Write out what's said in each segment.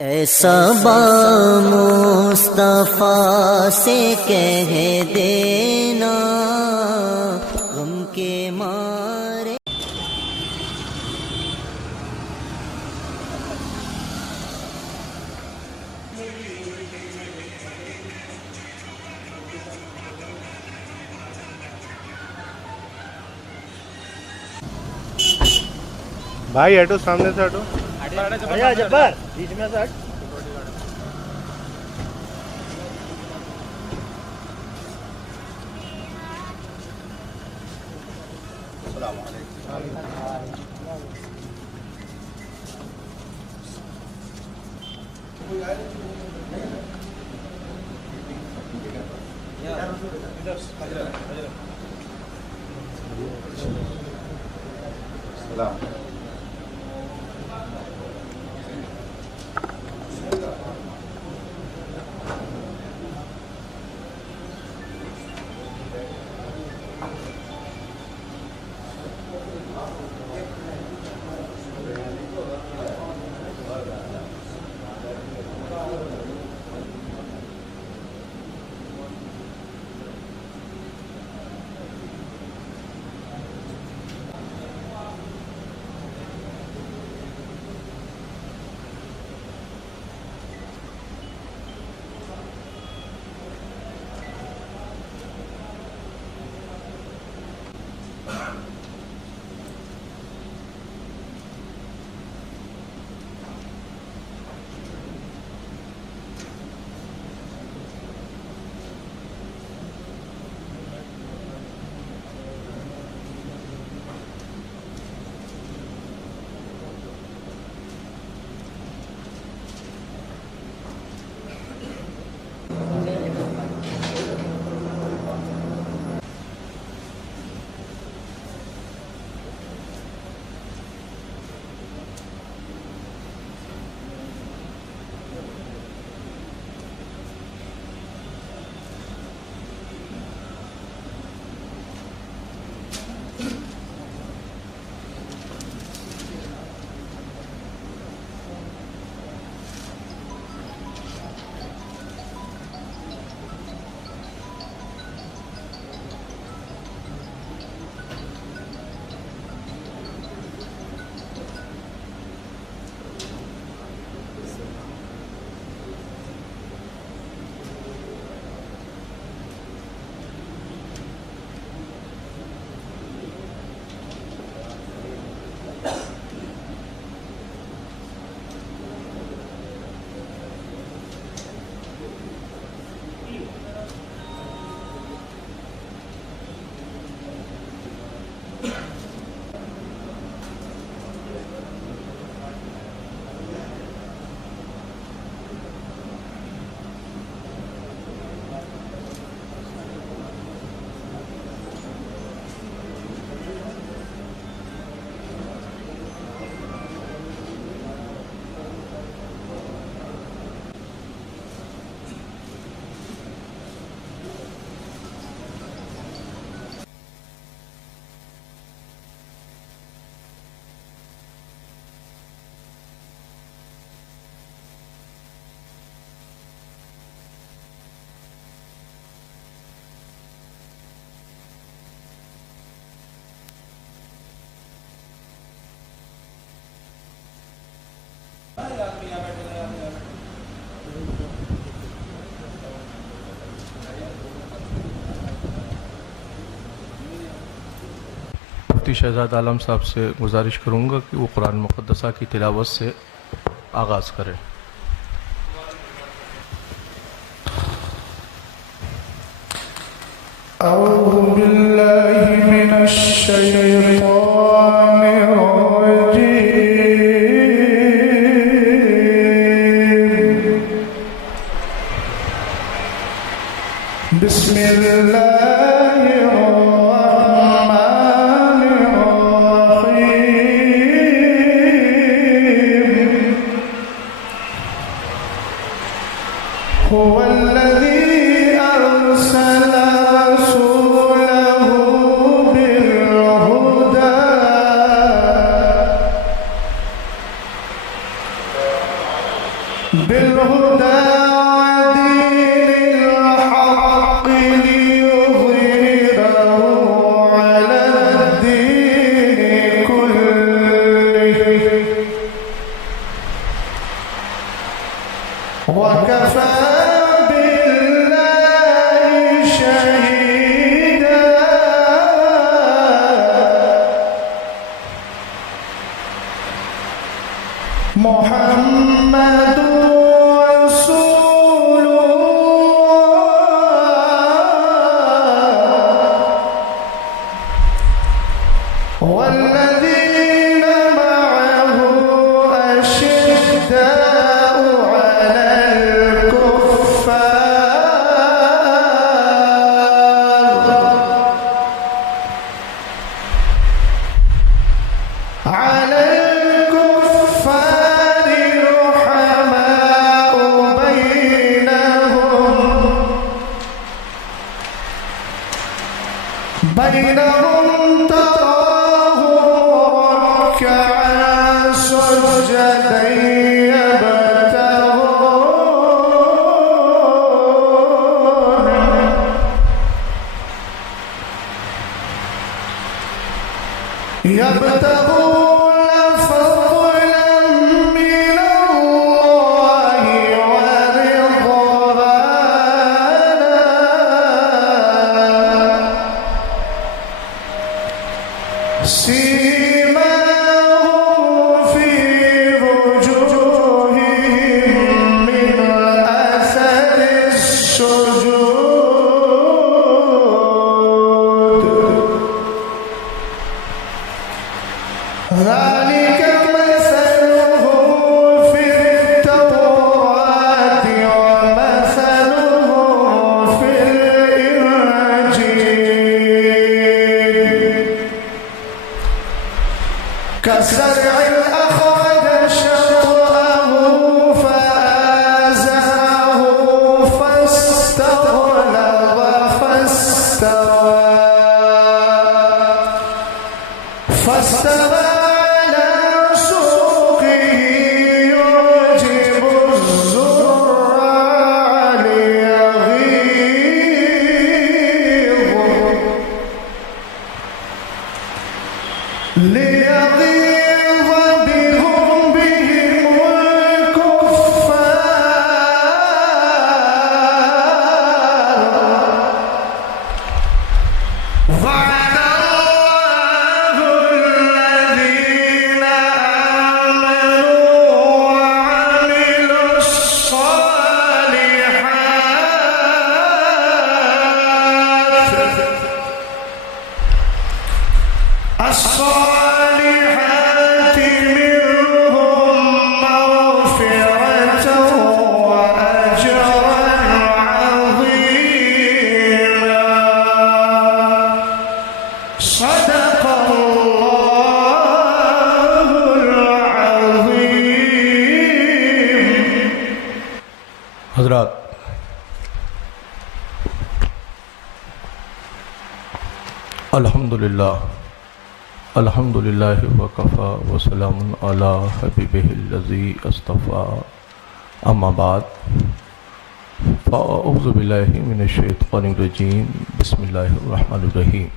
ایسا با مصطفیٰ سے کہہ دینا غم کے مارے. بھائی ہٹو، سامنے سے ہٹو. جبار بیچ میں سے ہٹ. السلام علیکم. مفتی شہزاد عالم صاحب سے گزارش کروں گا کہ وہ قرآن مقدسہ کی تلاوت سے آغاز کریں. اعوذ باللہ من الشیطان الرجیم. بسم اللہ هو الذي أرسل رسوله بالهدى بالهدى ودين الحق ليظهره على الدين كله وكفى بالله شهيدا محمد رسول الله والذين معه أشداء على الكفار رحماء بينهم تراهم ركعا سجدا يبتغون فضلا من الله ورضوانا سيماهم في وجوههم من أثر السجود ذلك مثلهم في التوراة ومثلهم في الإنجيل كزرع أخرج شطأه فآزره فاستغلظ فاستوى على سوقه يعجب الزراع ليغيظ بهم الكفار وعد الله الذين آمنوا وعملوا الصالحات منهم مغفرة وأجرا عظيما صدق الله العظيم. حضرات، الحمدللہ وکفا وسلام علی حبیبہ الذی اصطفیٰ، اما بعد فاعوذ باللہ من الشیطان الرجیم، بسم اللہ الرحمن الرحیم۔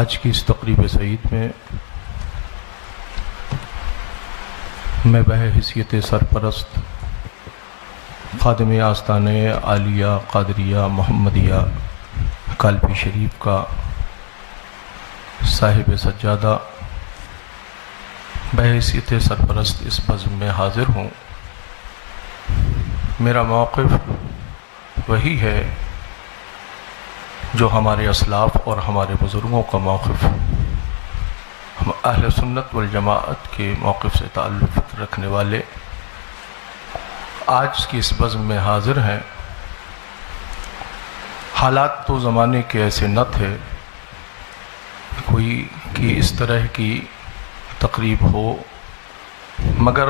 آج کی اس تقریب سعید میں میں بحیثیت سرپرست خادم آستانہ عالیہ قادریہ محمدیہ کالپی شریف کا صاحب سجادہ بحیثیت سرپرست اس بزم میں حاضر ہوں۔ میرا موقف وہی ہے جو ہمارے اسلاف اور ہمارے بزرگوں کا موقف، ہم اہل سنت والجماعت کے موقف سے تعلق رکھنے والے آج کی اس بزم میں حاضر ہیں۔ حالات تو زمانے کے ایسے نہ تھے کوئی کہ اس طرح کی تقریب ہو، مگر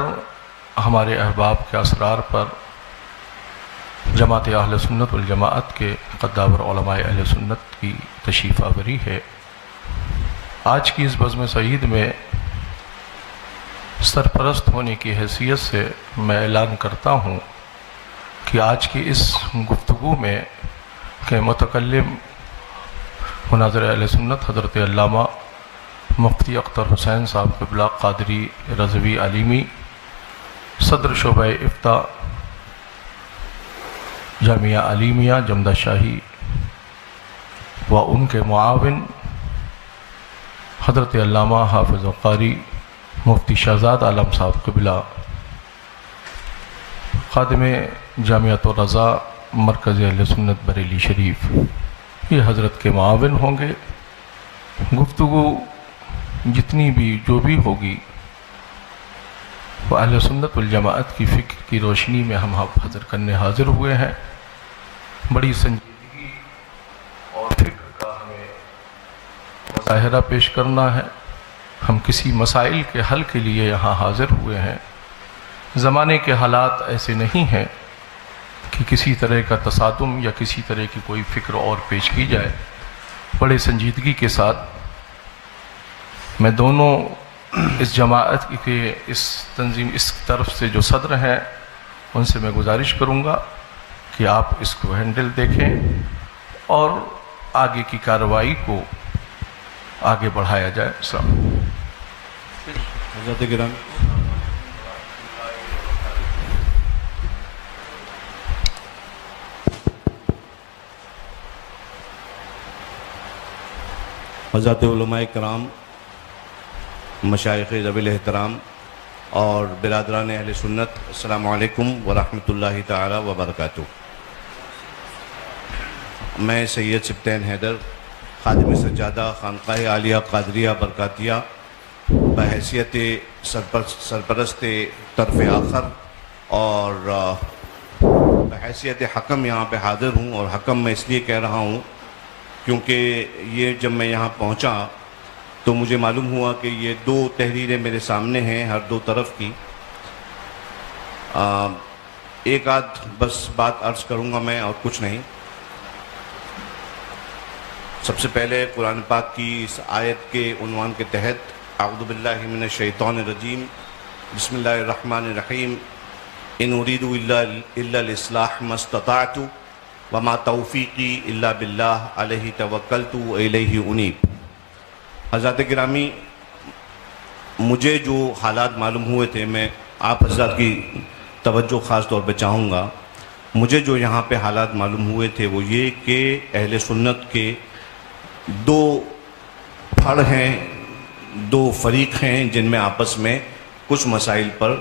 ہمارے احباب کے اسرار پر جماعت اہل سنت والجماعت کے قدابر علماء اہل سنت کی تشریف آوری ہے۔ آج کی اس بزم سعید میں سرپرست ہونے کی حیثیت سے میں اعلان کرتا ہوں کہ آج کی اس گفتگو میں کہ متکلم مناظر اہل سنت حضرت علامہ مفتی اختر حسین صاحب قبلہ قادری رضوی علیمی، صدر شعبہ افتاء جامعہ علیمیہ جمدہ شاہی و ان کے معاون حضرت علامہ حافظ و قاری مفتی شہزاد عالم صاحب قبلہ، خادم جامعۃ الرضا مرکز اہل سنت بریلی شریف، یہ حضرت کے معاون ہوں گے۔ گفتگو جتنی بھی جو بھی ہوگی وہ اہل سنت والجماعت کی فکر کی روشنی میں ہم حاضر ہوئے ہیں۔ بڑی سنجیدگی اور فکر کا ہمیں مظاہرہ پیش کرنا ہے۔ ہم کسی مسائل کے حل کے لیے یہاں حاضر ہوئے ہیں۔ زمانے کے حالات ایسے نہیں ہیں کہ کسی طرح کا تصادم یا کسی طرح کی کوئی فکر اور پیش کی جائے۔ بڑے سنجیدگی کے ساتھ میں دونوں اس جماعت کے اس تنظیم اس طرف سے جو صدر ہیں ان سے میں گزارش کروں گا کہ آپ اس کو ہینڈل دیکھیں اور آگے کی کارروائی کو آگے بڑھایا جائے۔ السلام علیکم۔ حضرت گرامی، حضرت علماء کرام، مشائخ ذوی الاحترام اور برادران اہل سنت، السلام علیکم ورحمۃ اللہ تعالی وبرکاتہ۔ میں سید سبطین حیدر، خادم سجادہ خانقاہ عالیہ قادریہ برکاتیہ، بحیثیت سرپرست طرف آخر اور بحیثیت حکم یہاں پہ حاضر ہوں، اور حکم میں اس لیے کہہ رہا ہوں کیونکہ یہ جب میں یہاں پہنچا تو مجھے معلوم ہوا کہ یہ دو تحریریں میرے سامنے ہیں ہر دو طرف کی۔ ایک آدھ بس بات عرض کروں گا میں اور کچھ نہیں۔ سب سے پہلے قرآن پاک کی اس آیت کے عنوان کے تحت اعوذ باللہ من الشیطان الرجیم، بسم اللہ الرحمن الرحیم، ان اريد الا الاصلاح ما استطعت وما توفیقی الا باللہ علیہ توکلت والیہ انیب۔ حضرات گرامی، مجھے جو حالات معلوم ہوئے تھے، میں آپ حضرات کی توجہ خاص طور پہ چاہوں گا۔ مجھے جو یہاں پہ حالات معلوم ہوئے تھے وہ یہ کہ اہل سنت کے دو پھڑ ہیں، دو فریق ہیں جن میں آپس میں کچھ مسائل پر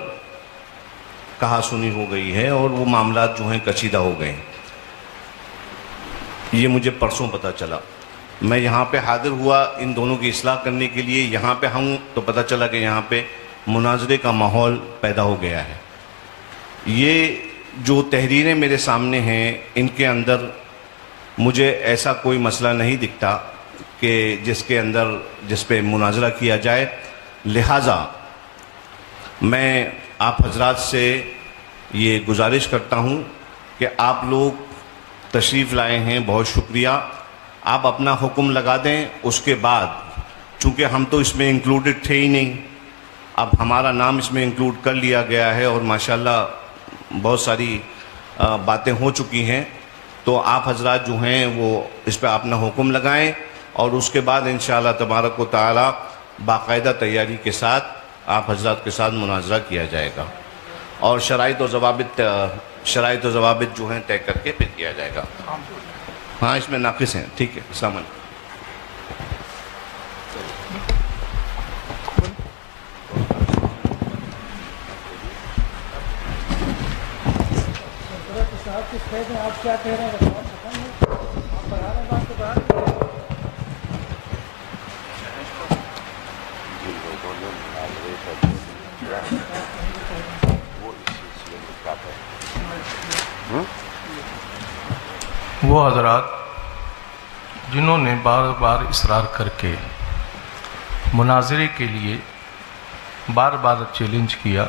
کہا سنی ہو گئی ہے اور وہ معاملات جو ہیں کشیدہ ہو گئے ہیں۔ یہ مجھے پرسوں پتہ چلا۔ میں یہاں پہ حاضر ہوا ان دونوں کی اصلاح کرنے کے لیے، یہاں پہ ہوں تو پتہ چلا کہ یہاں پہ مناظرے کا ماحول پیدا ہو گیا ہے۔ یہ جو تحریریں میرے سامنے ہیں ان کے اندر مجھے ایسا کوئی مسئلہ نہیں دکھتا کہ جس پہ مناظرہ کیا جائے، لہٰذا میں آپ حضرات سے یہ گزارش کرتا ہوں کہ آپ لوگ تشریف لائے ہیں، بہت شکریہ۔ آپ اپنا حکم لگا دیں، اس کے بعد چونکہ ہم تو اس میں انکلوڈڈ تھے ہی نہیں، اب ہمارا نام اس میں انکلوڈ کر لیا گیا ہے اور ماشاءاللہ بہت ساری باتیں ہو چکی ہیں، تو آپ حضرات جو ہیں وہ اس پہ اپنا حکم لگائیں اور اس کے بعد انشاءاللہ تبارک و تعالی باقاعدہ تیاری کے ساتھ آپ حضرات کے ساتھ مناظرہ کیا جائے گا اور شرائط و ضوابط جو ہیں طے کر کے پھر کیا جائے گا۔ ہاں اس میں ناقص ہیں، ٹھیک ہے۔ السلام علیکم۔ وہ حضرات جنہوں نے بار بار اصرار کر کے مناظرے کے لیے بار بار چیلنج کیا،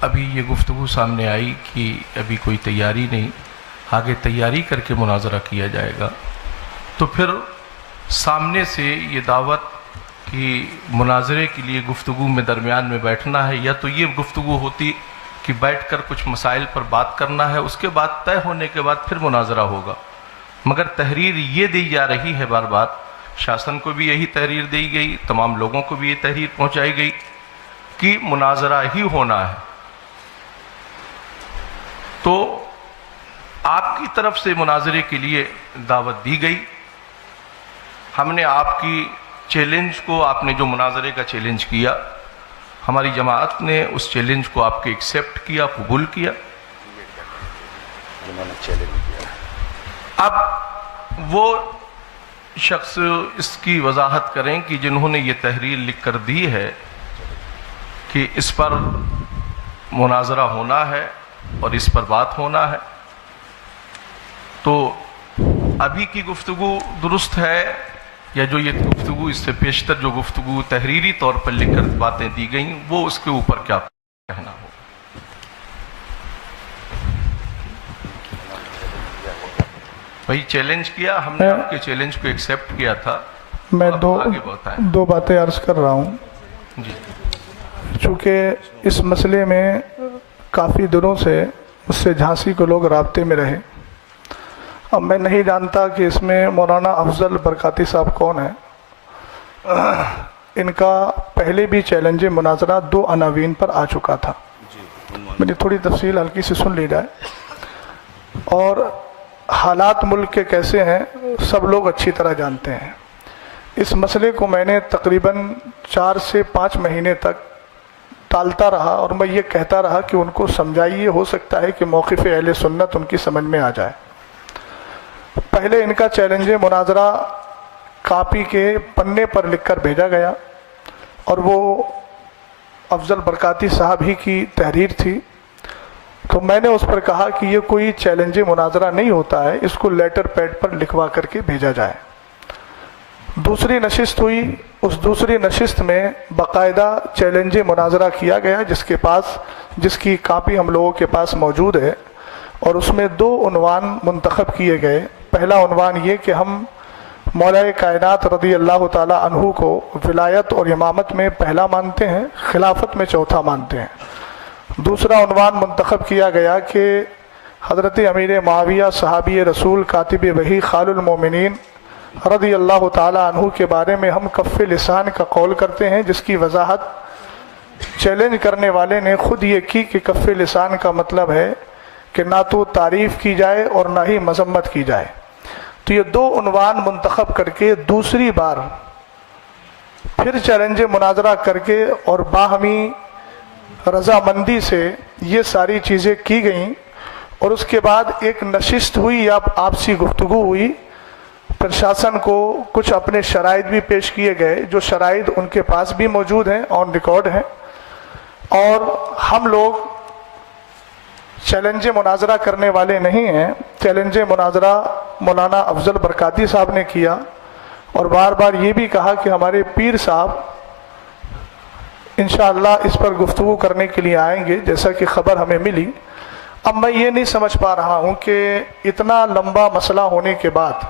ابھی یہ گفتگو سامنے آئی کہ ابھی کوئی تیاری نہیں، آگے تیاری کر کے مناظرہ کیا جائے گا، تو پھر سامنے سے یہ دعوت کہ مناظرے کے لیے گفتگو میں درمیان میں بیٹھنا ہے، یا تو یہ گفتگو ہوتی کہ بیٹھ کر کچھ مسائل پر بات کرنا ہے، اس کے بعد طے ہونے کے بعد پھر مناظرہ ہوگا، مگر تحریر یہ دی جا رہی ہے بار بار، شاسن کو بھی یہی تحریر دی گئی، تمام لوگوں کو بھی یہ تحریر پہنچائی گئی کہ مناظرہ ہی ہونا ہے۔ تو آپ کی طرف سے مناظرے کے لیے دعوت دی گئی، ہم نے آپ کی چیلنج کو، آپ نے جو مناظرے کا چیلنج کیا، ہماری جماعت نے اس چیلنج کو آپ کے ایکسیپٹ کیا، قبول کیا۔ اب وہ شخص اس کی وضاحت کریں کہ جنہوں نے یہ تحریر لکھ کر دی ہے کہ اس پر مناظرہ ہونا ہے اور اس پر بات ہونا ہے، تو ابھی کی گفتگو درست ہے یا جو یہ گفتگو اس سے پیشتر جو گفتگو تحریری طور پر لکھ کر باتیں دی گئیں، وہ اس کے اوپر کیا کہنا ہو؟ بھائی چیلنج کیا ہم نے، آپ کے چیلنج کو ایکسیپٹ کیا تھا۔ میں آگے بتائیں۔ دو باتیں عرض کر رہا ہوں، جی چونکہ اس مسئلے میں کافی دنوں سے اس سے جھانسی کے لوگ رابطے میں رہے۔ اب میں نہیں جانتا کہ اس میں مولانا افضل برکاتی صاحب کون ہیں، ان کا پہلے بھی چیلنج مناظرہ 2 عناوین پر آ چکا تھا، میری تھوڑی تفصیل ہلکی سی سن لی جائے۔ اور حالات ملک کے کیسے ہیں سب لوگ اچھی طرح جانتے ہیں۔ اس مسئلے کو میں نے تقریباً 4 سے 5 مہینے تک ٹالتا رہا، اور میں یہ کہتا رہا کہ ان کو سمجھائیے، ہو سکتا ہے کہ موقف اہل سنت ان کی سمجھ میں آ جائے۔ پہلے ان کا چیلنج مناظرہ کاپی کے پنے پر لکھ کر بھیجا گیا، اور وہ افضل برکاتی صاحب ہی کی تحریر تھی۔ تو میں نے اس پر کہا کہ یہ کوئی چیلنج مناظرہ نہیں ہوتا ہے، اس کو لیٹر پیڈ پر لکھوا کر کے بھیجا جائے۔ دوسری نشست ہوئی، اس دوسری نشست میں باقاعدہ چیلنج مناظرہ کیا گیا، جس کی کاپی ہم لوگوں کے پاس موجود ہے، اور اس میں 2 عنوان منتخب کیے گئے۔ پہلا عنوان یہ کہ ہم مولا کائنات رضی اللہ تعالی عنہ کو ولایت اور امامت میں پہلا مانتے ہیں، خلافت میں چوتھا مانتے ہیں۔ دوسرا عنوان منتخب کیا گیا کہ حضرت امیر معاویہ صحابی رسول کاتب وحی خال المومنین رضی اللہ تعالی عنہ کے بارے میں ہم کف لسان کا قول کرتے ہیں، جس کی وضاحت چیلنج کرنے والے نے خود یہ کی کہ کف لسان کا مطلب ہے کہ نہ تو تعریف کی جائے اور نہ ہی مذمت کی جائے۔ تو یہ 2 عنوان منتخب کر کے دوسری بار پھر چیلنج مناظرہ کر کے اور باہمی رضامندی سے یہ ساری چیزیں کی گئیں، اور اس کے بعد ایک نشست ہوئی یا آپسی گفتگو ہوئی۔ پرشاسن کو کچھ اپنے شرائط بھی پیش کیے گئے، جو شرائط ان کے پاس بھی موجود ہیں، آن ریکارڈ ہیں، اور ہم لوگ چیلنج مناظرہ کرنے والے نہیں ہیں۔ چیلنج مناظرہ مولانا افضل برکاتی صاحب نے کیا، اور بار بار یہ بھی کہا کہ ہمارے پیر صاحب انشاءاللہ اس پر گفتگو کرنے کے لیے آئیں گے، جیسا کہ خبر ہمیں ملی۔ اب میں یہ نہیں سمجھ پا رہا ہوں کہ اتنا لمبا مسئلہ ہونے کے بعد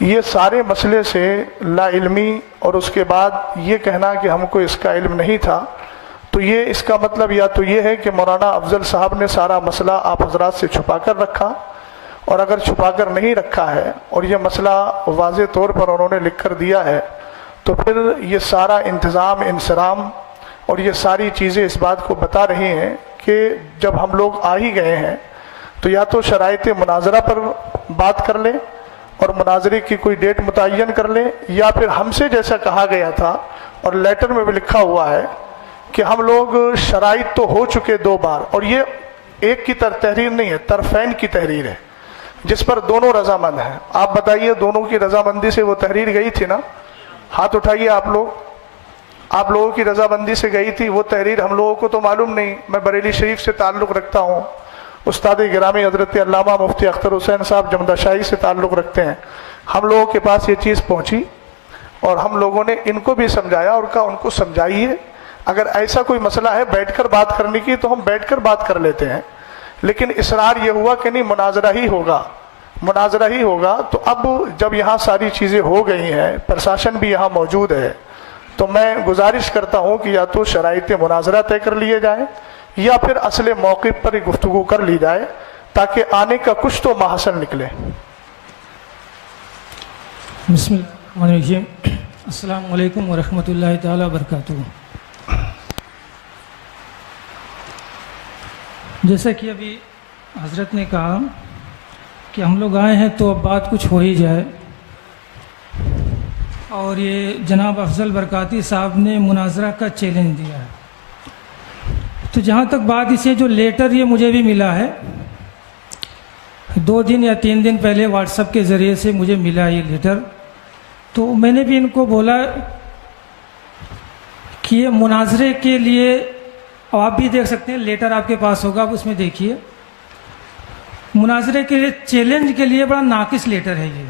یہ سارے مسئلے سے لا علمی، اور اس کے بعد یہ کہنا کہ ہم کو اس کا علم نہیں تھا، تو یہ اس کا مطلب یا تو یہ ہے کہ مولانا افضل صاحب نے سارا مسئلہ آپ حضرات سے چھپا کر رکھا، اور اگر چھپا کر نہیں رکھا ہے اور یہ مسئلہ واضح طور پر انہوں نے لکھ کر دیا ہے، تو پھر یہ سارا انتظام انصرام اور یہ ساری چیزیں اس بات کو بتا رہی ہیں کہ جب ہم لوگ آ ہی گئے ہیں تو یا تو شرائط مناظرہ پر بات کر لیں اور مناظرے کی کوئی ڈیٹ متعین کر لیں، یا پھر ہم سے جیسا کہا گیا تھا اور لیٹر میں بھی لکھا ہوا ہے کہ ہم لوگ شرائط تو ہو چکے 2 بار، اور یہ ایک کی تحریر نہیں ہے، طرفین کی تحریر ہے جس پر دونوں رضامند ہیں۔ آپ بتائیے دونوں کی رضامندی سے وہ تحریر گئی تھی نا؟ ہاتھ اٹھائیے آپ لوگوں کی رضامندی سے گئی تھی وہ تحریر؟ ہم لوگوں کو تو معلوم نہیں۔ میں بریلی شریف سے تعلق رکھتا ہوں، استاد گرامی حضرت علامہ مفتی اختر حسین صاحب جمدہ شاہی سے تعلق رکھتے ہیں۔ ہم لوگوں کے پاس یہ چیز پہنچی اور ہم لوگوں نے ان کو بھی سمجھایا اور کہا ان کو سمجھائیے، اگر ایسا کوئی مسئلہ ہے بیٹھ کر بات کرنے کی تو ہم بیٹھ کر بات کر لیتے ہیں، لیکن اصرار یہ ہوا کہ نہیں مناظرہ ہی ہوگا، مناظرہ ہی ہوگا. تو اب جب یہاں ساری چیزیں ہو گئی ہیں, پرشاسن بھی یہاں موجود ہے, تو میں گزارش کرتا ہوں کہ یا تو شرائط مناظرہ طے کر لیے جائیں یا پھر اصل موقف پر گفتگو کر لی جائے تاکہ آنے کا کچھ تو محصل نکلے. بسم اللہ الرحمن الرحیم. السلام علیکم ورحمۃ اللہ تعالیٰ وبرکاتہ. جیسا کہ ابھی حضرت نے کہا کہ ہم لوگ آئے ہیں تو اب بات کچھ ہو ہی جائے, اور یہ جناب افضل برکاتی صاحب نے مناظرہ کا چیلنج دیا ہے. تو جہاں تک بات اسے جو لیٹر یہ مجھے بھی ملا ہے, 2 دن یا 3 دن پہلے واٹس ایپ کے ذریعے سے مجھے ملا یہ لیٹر, تو میں نے بھی ان کو بولا کہ یہ مناظرے کے لیے, اور آپ بھی دیکھ سکتے ہیں لیٹر آپ کے پاس ہوگا, آپ اس میں دیکھیے, مناظرے کے لیے چیلنج کے لیے بڑا ناقص لیٹر ہے یہ.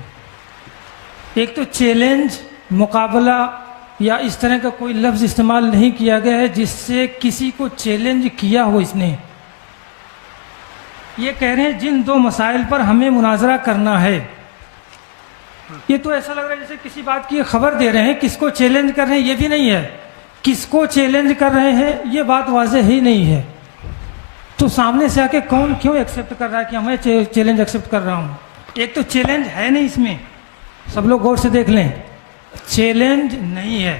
ایک تو چیلنج, مقابلہ یا اس طرح کا کوئی لفظ استعمال نہیں کیا گیا ہے جس سے کسی کو چیلنج کیا ہو اس نے. یہ کہہ رہے ہیں جن 2 مسائل پر ہمیں مناظرہ کرنا ہے. یہ تو ایسا لگ رہا ہے جیسے کسی بات کی خبر دے رہے ہیں, کس کو چیلنج کر رہے ہیں یہ بھی نہیں ہے, کس کو چیلنج کر رہے ہیں یہ بات واضح ہی نہیں ہے. تو سامنے سے آ کے کون کیوں ایکسیپٹ کر رہا ہے کہ میں چیلنج ایکسیپٹ کر رہا ہوں؟ ایک تو چیلنج ہے نہیں اس میں, سب لوگ غور سے دیکھ لیں, چیلنج نہیں ہے.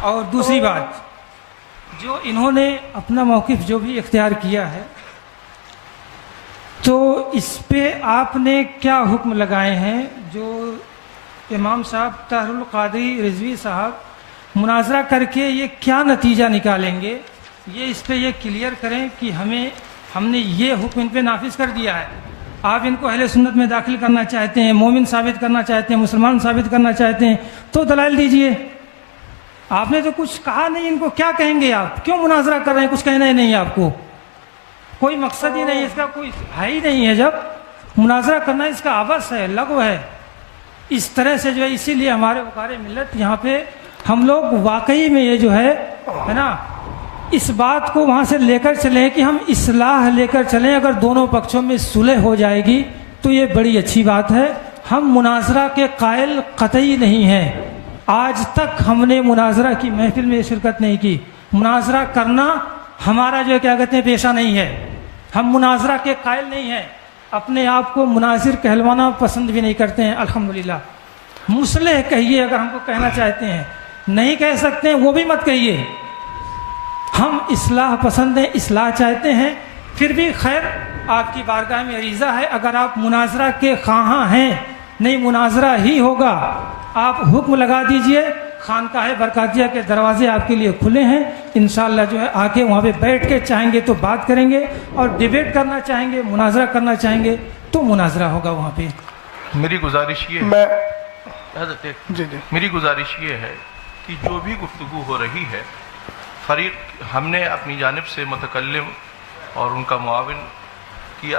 اور دوسری بات, جو انہوں نے اپنا موقف جو بھی اختیار کیا ہے, تو اس پہ آپ نے کیا حکم لگائے ہیں؟ جو امام صاحب طاہر القادری رضوی صاحب مناظرہ کر کے یہ کیا نتیجہ نکالیں گے, یہ اس پہ یہ کلیئر کریں کہ ہم نے یہ حکم ان پہ نافذ کر دیا ہے. آپ ان کو اہل سنت میں داخل کرنا چاہتے ہیں, مومن ثابت کرنا چاہتے ہیں, مسلمان ثابت کرنا چاہتے ہیں, تو دلائل دیجئے. آپ نے تو کچھ کہا نہیں, ان کو کیا کہیں گے آپ؟ کیوں مناظرہ کر رہے ہیں؟ کچھ کہنا ہی نہیں آپ کو, کوئی مقصد ہی نہیں, اس کا کوئی ہے ہی نہیں ہے. جب مناظرہ کرنا اس کا عبث ہے, لغو ہے. اس طرح سے جو ہے, اسی لیے ہمارے وقار ملت یہاں پہ ہم لوگ واقعی میں یہ جو ہے نا, اس بات کو وہاں سے لے کر چلیں کہ ہم اصلاح لے کر چلیں. اگر دونوں پکشوں میں صلح ہو جائے گی تو یہ بڑی اچھی بات ہے. ہم مناظرہ کے قائل قطعی نہیں ہیں. آج تک ہم نے مناظرہ کی محفل میں شرکت نہیں کی. مناظرہ کرنا ہمارا جو کیا کہتے ہیں پیشہ نہیں ہے. ہم مناظرہ کے قائل نہیں ہیں, اپنے آپ کو مناظر کہلوانا پسند بھی نہیں کرتے ہیں. الحمدللہ مصلح کہیے اگر ہم کو کہنا چاہتے ہیں, نہیں کہہ سکتے ہیں وہ بھی مت کہیے. ہم اصلاح پسند ہیں, اصلاح چاہتے ہیں. پھر بھی خیر آپ کی بارگاہ میں عریضہ ہے, اگر آپ مناظرہ کے خواہاں ہیں, نہیں مناظرہ ہی ہوگا, آپ حکم لگا دیجئے. خانقاہ برکاتیہ کے دروازے آپ کے لیے کھلے ہیں. انشاءاللہ جو ہے آ کے وہاں پہ بیٹھ کے چاہیں گے تو بات کریں گے, اور ڈیبیٹ کرنا چاہیں گے, مناظرہ کرنا چاہیں گے تو مناظرہ ہوگا وہاں پہ. میری گزارش یہ ہے حضرت, میری گزارش یہ ہے کہ جو بھی گفتگو ہو رہی ہے, فریق ہم نے اپنی جانب سے متکلم اور ان کا معاون کیا,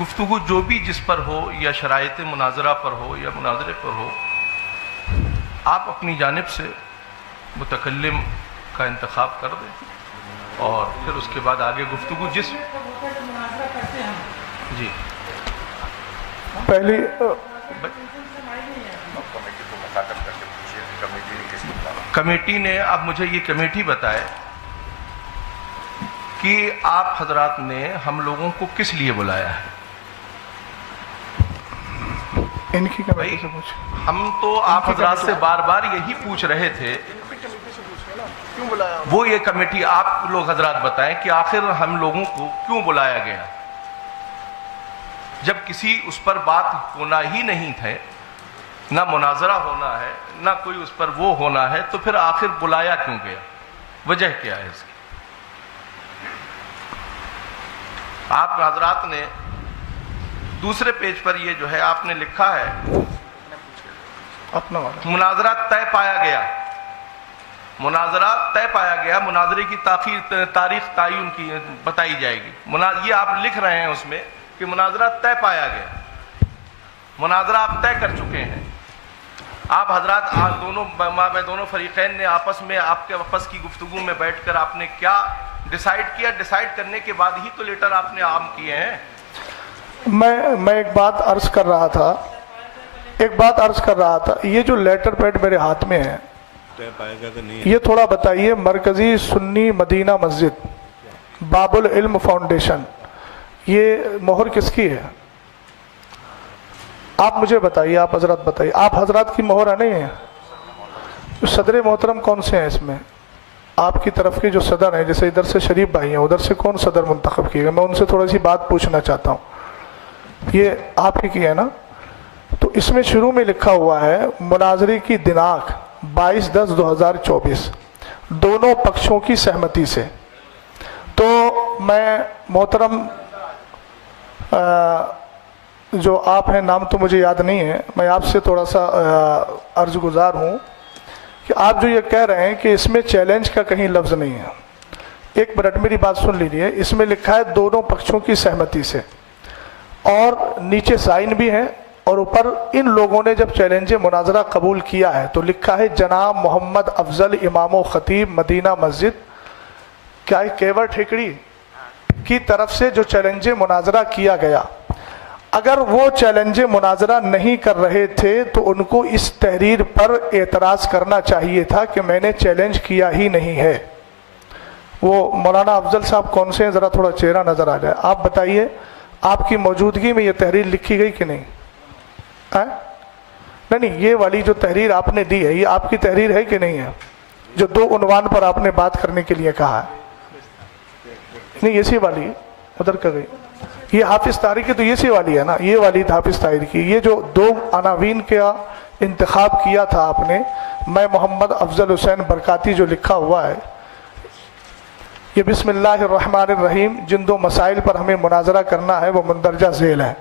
گفتگو جو بھی جس پر ہو, یا شرائط مناظرہ پر ہو یا مناظرے پر ہو, آپ اپنی جانب سے متکلم کا انتخاب کر دیں, اور پھر اس کے بعد آگے گفتگو جس جی پہلی کمیٹی نے, اب مجھے یہ کمیٹی بتائے کہ آپ حضرات نے ہم لوگوں کو کس لیے بلایا ہے. ان کی کمیٹی سے پوچھ, ہم تو آپ حضرات سے بار بار یہی پوچھ رہے تھے, وہ یہ کمیٹی آپ لوگ حضرات بتائیں کہ آخر ہم لوگوں کو کیوں بلایا گیا. جب کسی اس پر بات ہونا ہی نہیں تھے, نہ مناظرہ ہونا ہے, نہ کوئی اس پر وہ ہونا ہے, تو پھر آخر بلایا کیوں گیا؟ وجہ کیا ہے اس کی؟ آپ حضرات نے دوسرے پیج پر یہ جو ہے آپ نے لکھا ہے اپنا والا مناظرہ طے پایا گیا. مناظرہ طے پایا گیا, مناظرے کی تاریخ تعین کی بتائی جائے گی. یہ آپ لکھ رہے ہیں اس میں کہ مناظرہ طے پایا گیا. مناظرہ آپ طے کر چکے ہیں. آپ حضرات دونوں فریقین نے آپس میں آپ کے آپس کی گفتگو میں بیٹھ کر آپ نے کیا ڈیسائیڈ کیا؟ ڈیسائیڈ کرنے کے بعد ہی تو لیٹر آپ نے عام کیے ہیں. میں ایک بات عرض کر رہا تھا یہ جو لیٹر پیڈ میرے ہاتھ میں ہے یہ تھوڑا بتائیے، مرکزی سنی مدینہ مسجد باب العلم فاؤنڈیشن، یہ مہر کس کی ہے؟ آپ مجھے بتائیے، آپ حضرات بتائیے، آپ حضرات کی مہر ہے نہیں ہے؟ صدر محترم کون سے ہیں اس میں؟ آپ کی طرف کے جو صدر ہیں، جیسے ادھر سے شریف بھائی ہیں، ادھر سے کون صدر منتخب کیے گئے؟ میں ان سے تھوڑی سی بات پوچھنا چاہتا ہوں، یہ آپ ہی کی ہے نا؟ تو اس میں شروع میں لکھا ہوا ہے مناظرے کی دناک 22/10/2024 دونوں پکشوں کی سہمتی سے۔ تو میں محترم جو آپ ہیں، نام تو مجھے یاد نہیں ہے، میں آپ سے تھوڑا سا عرض گزار ہوں کہ آپ جو یہ کہہ رہے ہیں کہ اس میں چیلنج کا کہیں لفظ نہیں ہے، ایک منٹ میری بات سن لیجیے۔ اس میں لکھا ہے دونوں پکشوں کی سہمتی سے، اور نیچے سائن بھی ہے، اور اوپر ان لوگوں نے جب چیلنج مناظرہ قبول کیا ہے تو لکھا ہے جناب محمد افضل امام و خطیب مدینہ مسجد کیا کیور ٹھیکڑی کی طرف سے جو چیلنج مناظرہ کیا گیا۔ اگر وہ چیلنج مناظرہ نہیں کر رہے تھے تو ان کو اس تحریر پر اعتراض کرنا چاہیے تھا کہ میں نے چیلنج کیا ہی نہیں ہے۔ وہ مولانا افضل صاحب کون سے ہیں؟ ذرا تھوڑا چہرہ نظر آ جائے، آپ بتائیے، آپ کی موجودگی میں یہ تحریر لکھی گئی کہ نہیں؟ نہیں، یہ والی جو تحریر آپ نے دی ہے یہ آپ کی تحریر ہے کہ نہیں ہے؟ جو دو عنوان پر آپ نے بات کرنے کے لیے کہا ہے، نہیں اسی والی ادھر کا گئی، یہ حافظ طاہری کی تو اسی والی ہے نا، یہ والی حافظ طاہری کی۔ یہ جو دو عناوین کا انتخاب کیا تھا آپ نے، میں محمد افضل حسین برکاتی جو لکھا ہوا ہے، یہ بسم اللہ الرحمن الرحیم جن دو مسائل پر ہمیں مناظرہ کرنا ہے وہ مندرجہ ذیل ہے۔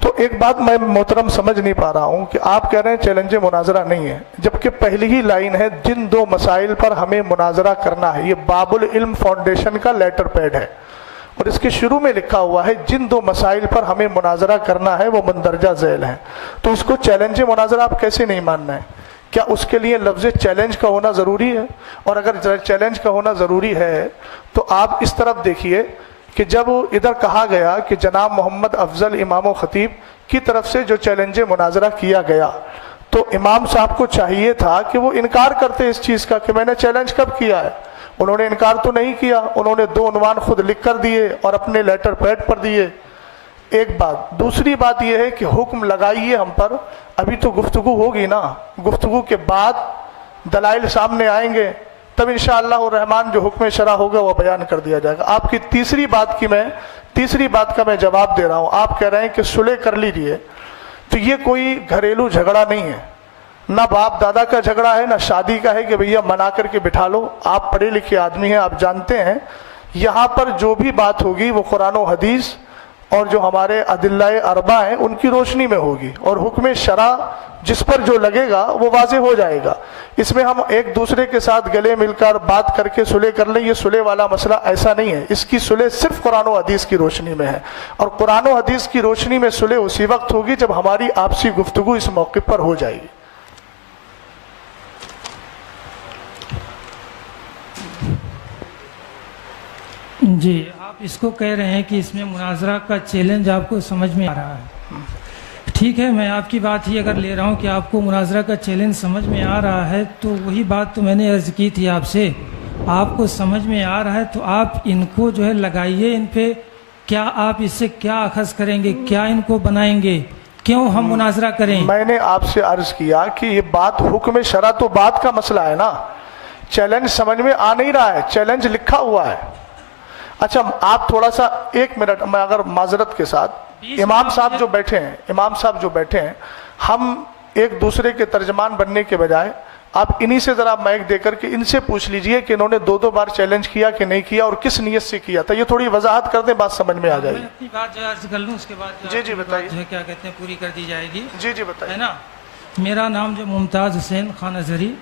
تو ایک بات میں محترم سمجھ نہیں پا رہا ہوں کہ آپ کہہ رہے ہیں چیلنج مناظرہ نہیں ہے، جبکہ پہلی ہی لائن ہے جن دو مسائل پر ہمیں مناظرہ کرنا ہے، یہ باب العلم فاؤنڈیشن کا لیٹر پیڈ ہے، اور اس کے شروع میں لکھا ہوا ہے جن دو مسائل پر ہمیں مناظرہ کرنا ہے وہ مندرجہ ذیل ہیں۔ تو اس کو چیلنج مناظرہ آپ کیسے نہیں ماننا ہے؟ کیا اس کے لیے لفظ چیلنج کا ہونا ضروری ہے؟ اور اگر چیلنج کا ہونا ضروری ہے تو آپ اس طرف دیکھیے کہ جب ادھر کہا گیا کہ جناب محمد افضل امام و خطیب کی طرف سے جو چیلنج مناظرہ کیا گیا، تو امام صاحب کو چاہیے تھا کہ وہ انکار کرتے اس چیز کا کہ میں نے چیلنج کب کیا ہے۔ انہوں نے انکار تو نہیں کیا، انہوں نے دو عنوان خود لکھ کر دیے اور اپنے لیٹر پیڈ پر دیے۔ ایک بات، دوسری بات یہ ہے کہ حکم لگائیے ہم پر، ابھی تو گفتگو ہوگی نا، گفتگو کے بعد دلائل سامنے آئیں گے، تب انشاءاللہ الرحمن جو حکم شرع ہوگا وہ بیان کر دیا جائے گا۔ آپ کی تیسری بات کا میں جواب دے رہا ہوں، آپ کہہ رہے ہیں کہ صلح کر لیجئے، تو یہ کوئی گھریلو جھگڑا نہیں ہے، نہ باپ دادا کا جھگڑا ہے، نہ شادی کا ہے کہ بھیا منا کر کے بٹھا لو۔ آپ پڑھے لکھے آدمی ہیں، آپ جانتے ہیں یہاں پر جو بھی بات ہوگی وہ قرآن و حدیث اور جو ہمارے ادلہ اربع ہیں ان کی روشنی میں ہوگی، اور حکم شرع جس پر جو لگے گا وہ واضح ہو جائے گا۔ اس میں ہم ایک دوسرے کے ساتھ گلے مل کر بات کر کے صلح کر لیں، یہ صلح والا مسئلہ ایسا نہیں ہے۔ اس کی صلح صرف قرآن و حدیث کی روشنی میں ہے، اور قرآن و حدیث کی روشنی میں صلح اسی وقت ہوگی جب ہماری آپسی گفتگو اس موقع پر ہو جائے گی۔ جی، آپ اس کو کہہ رہے ہیں کہ اس میں مناظرہ کا چیلنج آپ کو سمجھ میں آ رہا ہے، ٹھیک ہے، میں آپ کی بات ہی اگر لے رہا ہوں کہ آپ کو مناظرہ کا چیلنج سمجھ میں آ رہا ہے، تو وہی بات تو میں نے عرض کی تھی آپ سے، آپ کو سمجھ میں آ رہا ہے تو آپ ان کو جو ہے لگائیے، ان پہ کیا آپ اس سے کیا اخذ کریں گے، کیا ان کو بنائیں گے، کیوں ہم مناظرہ کریں؟ میں نے آپ سے عرض کیا کہ یہ بات حکم شرع تو بات کا مسئلہ ہے نا، چیلنج سمجھ میں آ نہیں رہا ہے، چیلنج لکھا ہوا ہے۔ اچھا آپ تھوڑا سا ایک منٹ، میں اگر معذرت کے ساتھ، امام صاحب جو بیٹھے ہیں، ہم ایک دوسرے کے ترجمان بننے کے بجائے آپ انہی سے ذرا مائک دے کر کے ان سے پوچھ لیجئے کہ انہوں نے دو بار چیلنج کیا کہ نہیں کیا اور کس نیت سے کیا تھا، یہ تھوڑی وضاحت کر دیں، بات سمجھ میں آ جائے گی۔ میں اپنی بات جو عرض کر لوں، اس کے بعد جی بتائیے، جو ہے کیا کہتے ہیں پوری کر دی جائے گی۔ جی بتائیے۔ ہے نا، میرا نام جو ممتاز حسین خانہ زری،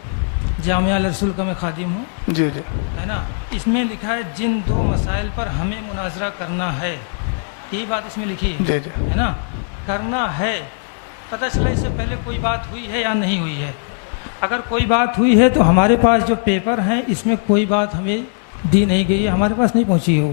جامعہ الرسول کا میں خادم ہوں۔ جی ہے نا، اس میں لکھا ہے جن دو مسائل پر ہمیں مناظرہ کرنا ہے، یہی بات اس میں لکھی ہے، ہے نا، کرنا ہے۔ پتہ چلا اس سے پہلے کوئی بات ہوئی ہے یا نہیں ہوئی ہے؟ اگر کوئی بات ہوئی ہے تو ہمارے پاس جو پیپر ہیں اس میں کوئی بات ہمیں دی نہیں گئی ہے، ہمارے پاس نہیں پہنچی ہو۔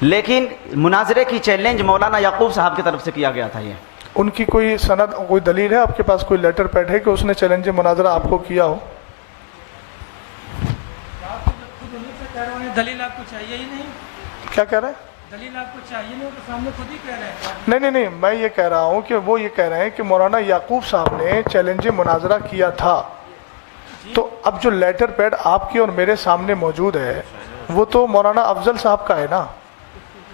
لیکن مناظرے کی چیلنج مولانا یعقوب صاحب کی طرف سے کیا گیا تھا. یہ ان کی کوئی سند کوئی دلیل ہے آپ کے پاس؟ کوئی لیٹر پیڈ ہے کہ اس نے چیلنج مناظرہ آپ کو کیا ہو؟ دلیل آپ کو چاہیے ہی نہیں. کیا کہہ رہے ہیں؟ دلیل آپ کو چاہیے نہیں, تو سامنے خود ہی کہہ رہے ہیں. نہیں, میں یہ کہہ رہا ہوں کہ وہ یہ کہہ رہے ہیں کہ مولانا یعقوب صاحب نے چیلنج مناظرہ کیا تھا. تو اب جو لیٹر پیڈ آپ کے اور میرے سامنے موجود ہے وہ تو مولانا افضل صاحب کا ہے نا.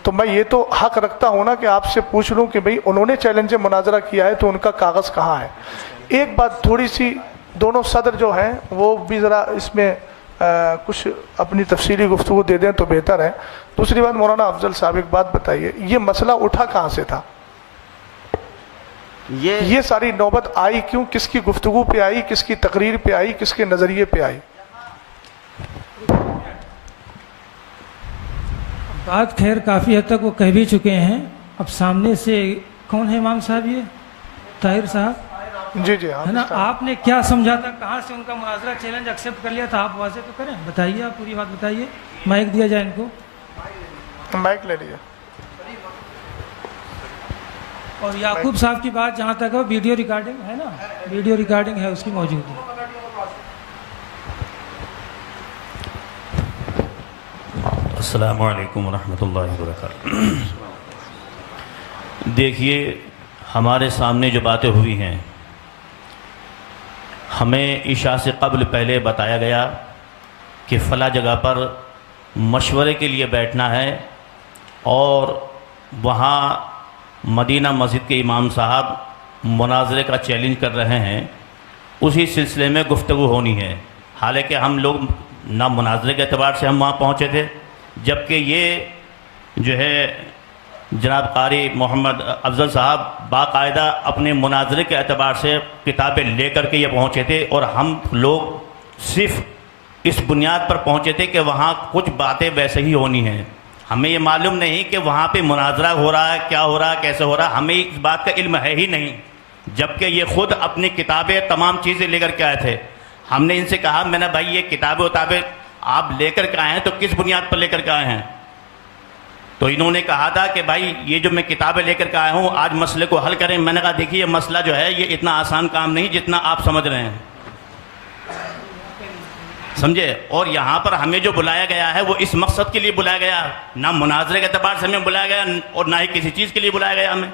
تو میں یہ تو حق رکھتا ہوں نا کہ آپ سے پوچھ لوں کہ بھئی انہوں نے چیلنج مناظرہ کیا ہے تو ان کا کاغذ کہاں ہے. ایک بات تھوڑی سی, دونوں صدر جو ہیں وہ بھی ذرا اس میں کچھ اپنی تفصیلی گفتگو دے دیں تو بہتر ہے. دوسری بات, مولانا افضل صاحب ایک بات بتائیے, یہ مسئلہ اٹھا کہاں سے تھا؟ یہ ساری نوبت آئی کیوں؟ کس کی گفتگو پہ آئی, کس کی تقریر پہ آئی, کس کے نظریے پہ آئی؟ بات خیر کافی حد تک وہ کہہ بھی چکے ہیں. اب سامنے سے کون ہے امام صاحب؟ یہ طاہر صاحب جی ہے نا. آپ نے کیا سمجھا تھا, کہاں سے ان کا مناظرہ چیلنج ایکسیپٹ کر لیا تھا؟ آپ واضح تو کریں, بتائیے, آپ پوری بات بتائیے. مائک دیا جائے ان کو, مائک لے لیجیے. اور یعقوب صاحب کی بات جہاں تک ہے ویڈیو ریکارڈنگ ہے نا, ویڈیو ریکارڈنگ ہے اس کی موجود ہے. السلام علیکم ورحمۃ اللہ وبرکاتہ. دیکھیے, ہمارے سامنے جو باتیں ہوئی ہیں, ہمیں عشاء سے قبل پہلے بتایا گیا کہ فلاں جگہ پر مشورے کے لیے بیٹھنا ہے اور وہاں مدینہ مسجد کے امام صاحب مناظرے کا چیلنج کر رہے ہیں, اسی سلسلے میں گفتگو ہونی ہے. حالانکہ ہم لوگ نہ مناظرے کے اعتبار سے ہم وہاں پہنچے تھے, جبکہ یہ جو ہے جناب قاری محمد افضل صاحب باقاعدہ اپنے مناظرے کے اعتبار سے کتابیں لے کر کے یہ پہنچے تھے, اور ہم لوگ صرف اس بنیاد پر پہنچے تھے کہ وہاں کچھ باتیں ویسے ہی ہونی ہیں. ہمیں یہ معلوم نہیں کہ وہاں پہ مناظرہ ہو رہا ہے, کیا ہو رہا ہے, کیسے ہو رہا ہے, ہمیں اس بات کا علم ہے ہی نہیں. جبکہ یہ خود اپنی کتابیں تمام چیزیں لے کر کے آئے تھے. ہم نے ان سے کہا, میں نے بھائی یہ کتابیں آپ لے کر کے آئے ہیں تو کس بنیاد پر لے کر کے آئے ہیں؟ تو انہوں نے کہا تھا کہ بھائی یہ جو میں کتابیں لے کر کے آیا ہوں آج مسئلے کو حل کریں. میں نے کہا دیکھیے یہ مسئلہ جو ہے یہ اتنا آسان کام نہیں جتنا آپ سمجھ رہے ہیں, سمجھے. اور یہاں پر ہمیں جو بلایا گیا ہے وہ اس مقصد کے لیے بلایا گیا, نہ مناظرے کے اعتبار سے ہمیں بلایا گیا اور نہ ہی کسی چیز کے لیے بلایا گیا ہمیں.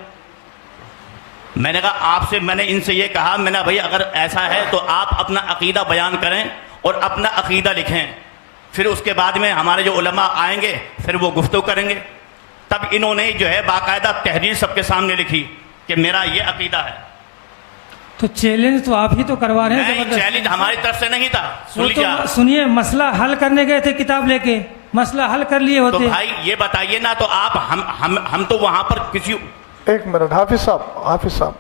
میں نے کہا آپ سے, میں نے ان سے یہ کہا, میں نے بھائی اگر ایسا ہے تو آپ اپنا عقیدہ بیان کریں اور اپنا عقیدہ لکھیں, پھر اس کے بعد میں ہمارے جو علماء آئیں گے پھر وہ گفتگو کریں گے. تب انہوں نے جو ہے باقاعدہ تحریر سب کے سامنے لکھی کہ میرا یہ عقیدہ ہے. تو چیلنج تو آپ ہی تو کروا رہے ہیں. نہیں, چیلنج ہماری طرف سے نہیں تھا. سنیے, مسئلہ حل کرنے گئے تھے کتاب لے کے, مسئلہ حل کر لیے ہوتے. تو بھائی یہ بتائیے نا, تو آپ ہم تو وہاں پر کسی. ایک منٹ حافظ صاحب,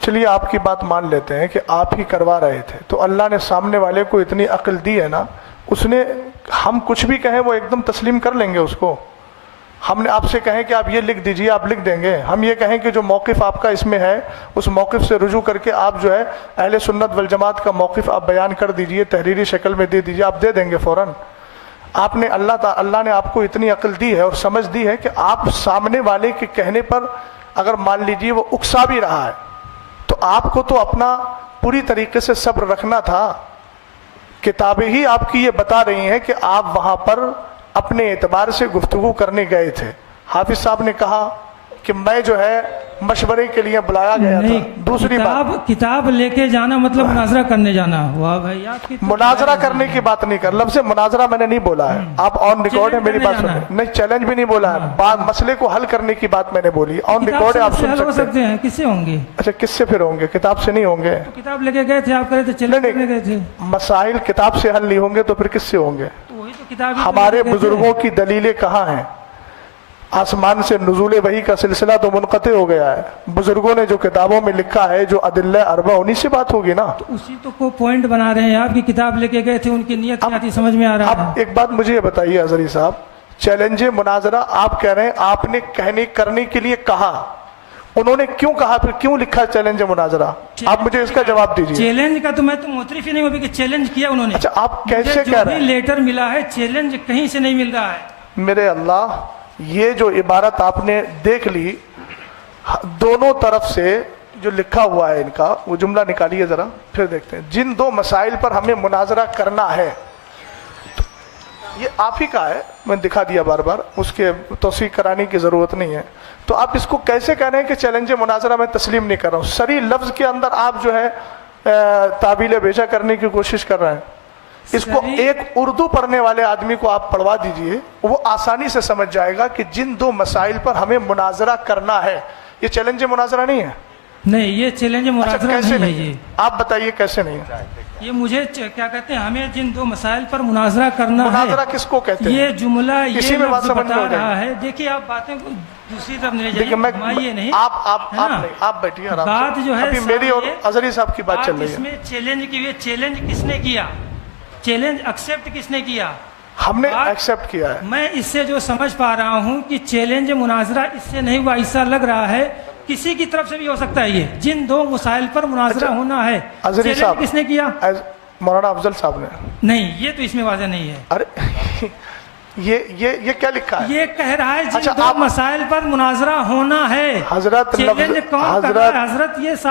چلیے آپ کی بات مان لیتے ہیں کہ آپ ہی کروا رہے تھے, تو اللہ نے سامنے والے کو اتنی عقل دی ہے نا, اس نے, ہم کچھ بھی کہیں وہ ایک دم تسلیم کر لیں گے اس کو. ہم نے آپ سے کہیں کہ آپ یہ لکھ دیجئے, آپ لکھ دیں گے. ہم یہ کہیں کہ جو موقف آپ کا اس میں ہے اس موقف سے رجوع کر کے آپ جو ہے اہل سنت والجماعت کا موقف آپ بیان کر دیجئے, تحریری شکل میں دے دیجئے, آپ دے دیں گے فوراً. آپ نے اللہ نے آپ کو اتنی عقل دی ہے اور سمجھ دی ہے کہ آپ سامنے والے کے کہنے پر اگر مان لیجئے وہ اکسا بھی رہا ہے تو آپ کو تو اپنا پوری طریقے سے صبر رکھنا تھا. کتابیں ہی آپ کی یہ بتا رہی ہیں کہ آپ وہاں پر اپنے اعتبار سے گفتگو کرنے گئے تھے. حافظ صاحب نے کہا کہ میں جو ہے مشورے کے لیے بلایا گیا تھا. دوسری بات, کتاب لے کے جانا مطلب مناظرہ کرنے جانا. واہ بھائی, آپ کی مناظرہ کرنے کی بات نہیں کر, لفظ مناظرہ میں نے نہیں بولا ہے, آپ آن ریکارڈ ہے میری بات سنیں. نہیں, چیلنج بھی نہیں بولا ہے, بات مسئلے کو حل کرنے کی بات میں نے بولی, آن ریکارڈ ہے, آپ سن سکتے ہیں. کس سے ہوں گے؟ اچھا, کس سے پھر ہوں گے؟ کتاب سے نہیں ہوں گے. کتاب لے کے گئے تھے, آپ کہہ رہے تھے چیلنج لے گئے تھے. مسائل کتاب سے حل نہیں ہوں گے تو پھر کس سے ہوں گے؟ ہمارے بزرگوں کی دلیلیں کہاں ہیں؟ آسمان سے نزول وحی کا سلسلہ تو منقطع ہو گیا ہے. بزرگوں نے جو کتابوں میں لکھا ہے, جو ادلہ اربع, انہی سے بات ہوگی نا. تو اسی تو کو پوائنٹ بنا رہے ہیں آپ کی کتاب لے کے گئے تھے, ان کی نیت کیا تھی سمجھ میں آ رہا ہے. اب ایک بات مجھے یہ بتائیے حضری صاحب, چیلنج مناظرہ آپ کہہ رہے ہیں آپ نے کرنے کے لیے کہا, انہوں نے کیوں کہا, پھر کیوں لکھا چیلنج مناظرہ؟ آپ مجھے اس کا جواب دیجیے. چیلنج کا تو میں تو معترف ہی نہیں ہوں کہ چیلنج کیا انہوں نے. اچھا, آپ کیسے کہہ رہے ہیں؟ لیٹر ملا ہے, چیلنج کہیں سے نہیں مل رہا ہے. میرے اللہ, یہ جو عبارت آپ نے دیکھ لی دونوں طرف سے جو لکھا ہوا ہے ان کا وہ جملہ نکالیے ذرا پھر دیکھتے ہیں. جن دو مسائل پر ہمیں مناظرہ کرنا ہے, یہ آپ ہی کا ہے, میں نے دکھا دیا بار بار, اس کے توثیق کرانے کی ضرورت نہیں ہے. تو آپ اس کو کیسے کہہ رہے ہیں کہ چیلنج مناظرہ میں تسلیم نہیں کر رہا ہوں؟ صریح لفظ کے اندر آپ جو ہے تعبیل بیجا کرنے کی کوشش کر رہے ہیں. اس کو ایک اردو پڑھنے والے آدمی کو آپ پڑھوا دیجئے, وہ آسانی سے سمجھ جائے گا کہ جن دو مسائل پر ہمیں مناظرہ کرنا ہے. یہ چیلنج مناظرہ نہیں ہے. نہیں, یہ چیلنج مناظرہ کیسے نہیں ہے. یہ آپ بتائیے کیسے نہیں ہے؟ یہ مجھے کیا کہتے ہیں, ہمیں جن دو مسائل پر مناظرہ کرنا ہے. مناظرہ کس کو کہتے ہیں؟ یہ جملہ اسی یہ میں بات لفظ سمجھ میں بتا ہو جائے رہا ہے. دیکھیے آپ باتیں کو دوسری طرف نہیں لے دیکھیں, جائیے, نہیں آپ بیٹھیے آرام سے. بات جو ہے ابھی میری اور اظہری صاحب کی بات چل رہی اس ہے. میں چیلنج کی ہوئی, چیلنج کس نے کیا, چیلنج ایکسپٹ کس نے کیا؟ ہم نے ایکسپٹ کیا ہے. میں اس سے جو سمجھ پا رہا ہوں کہ چیلنج مناظرہ اس سے نہیں ہوا, ایسا لگ رہا ہے کسی کی طرف سے بھی ہو سکتا ہے. یہ جن دو مسائل پر مناظرہ ہونا ہے, اظہری صاحب کس نے کیا؟ مولانا افضل صاحب نے. نہیں, یہ تو اس میں واضح نہیں ہے. ارے یہ کیا لکھا ہے؟ یہ کہہ رہا ہے جن دو مسائل پر مناظرہ ہونا ہے. حضرت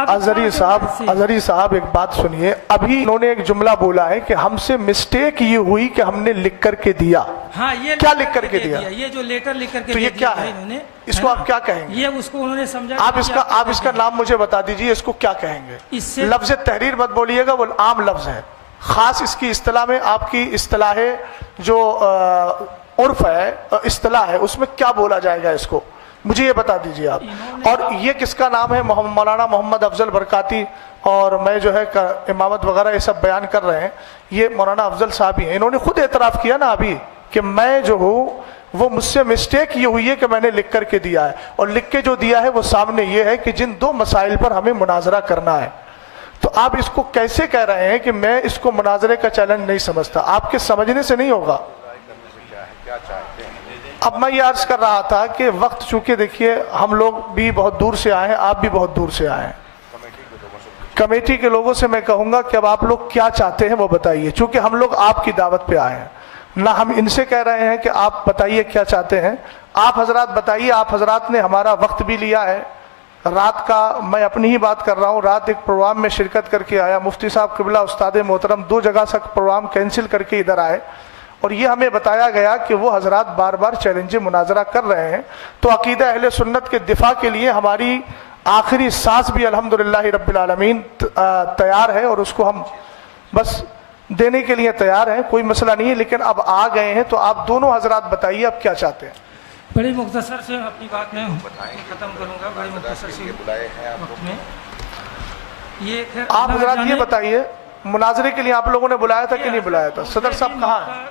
اظہری صاحب ایک بات سنیے, ابھی انہوں نے ایک جملہ بولا ہے کہ ہم سے مسٹیک یہ ہوئی کہ ہم نے لکھ کر کے دیا. ہاں, یہ کیا لکھ کر کے دیا؟ یہ جو لیٹر لکھ کر کے تو یہ کیا ہے؟ اس کو آپ کیا کہیں گے؟ یہ اس کو انہوں نے سمجھا. آپ اس کا نام مجھے بتا دیجئے, اس کو کیا کہیں گے؟ لفظ تحریر مت بولیے گا, وہ عام لفظ ہے. خاص اس کی اصطلاح میں, آپ کی اصطلاح جو عرف ہے, اصطلاح ہے, اس میں کیا بولا جائے گا اس کو مجھے یہ بتا دیجئے آپ. اور یہ کس کا نام ہے؟ مولانا محمد افضل برکاتی, اور میں جو ہے امامت وغیرہ یہ سب بیان کر رہے ہیں, یہ مولانا افضل صاحب ہی ہیں. انہوں نے خود اعتراف کیا نا ابھی کہ میں جو ہوں وہ مجھ سے مسٹیک یہ ہوئی ہے کہ میں نے لکھ کر کے دیا ہے, اور لکھ کے جو دیا ہے وہ سامنے یہ ہے کہ جن دو مسائل پر ہمیں مناظرہ کرنا ہے. تو آپ اس کو کیسے کہہ رہے ہیں کہ میں اس کو مناظرے کا چیلنج نہیں سمجھتا؟ آپ کے سمجھنے سے نہیں ہوگا. اب میں یہ عرض کر رہا تھا کہ وقت چونکہ دیکھیے ہم لوگ بھی بہت دور سے آئے ہیں, آپ بھی بہت دور سے آئے ہیں. کمیٹی کے لوگوں سے میں کہوں گا کہ اب آپ لوگ کیا چاہتے ہیں وہ بتائیے, چونکہ ہم لوگ آپ کی دعوت پہ آئے ہیں. نہ ہم ان سے کہہ رہے ہیں کہ آپ بتائیے کیا چاہتے ہیں, آپ حضرات بتائیے. آپ حضرات نے ہمارا وقت بھی لیا ہے, رات کا, میں اپنی ہی بات کر رہا ہوں, رات ایک پروگرام میں شرکت کر کے آیا. مفتی صاحب قبلہ استاد محترم 2 جگہ سے پروگرام کینسل کر کے ادھر آئے, اور یہ ہمیں بتایا گیا کہ وہ حضرات بار بار چیلنج مناظرہ کر رہے ہیں. تو عقیدہ اہل سنت کے دفاع کے لیے ہماری آخری سانس بھی الحمدللہ رب العالمین تیار ہے, اور اس کو ہم بس دینے کے لیے تیار ہیں, کوئی مسئلہ نہیں ہے. لیکن اب آ گئے ہیں تو آپ دونوں حضرات بتائیے اب کیا چاہتے ہیں. بڑی مختصر سے اپنی بات میں ختم کروں گا, بڑی مختصر سے وقت میں. آپ حضرات یہ بتائیے, مناظرے کے لیے آپ لوگوں نے بلایا تھا کہ نہیں بلایا تھا؟ صدر صاحب کہاں ہیں؟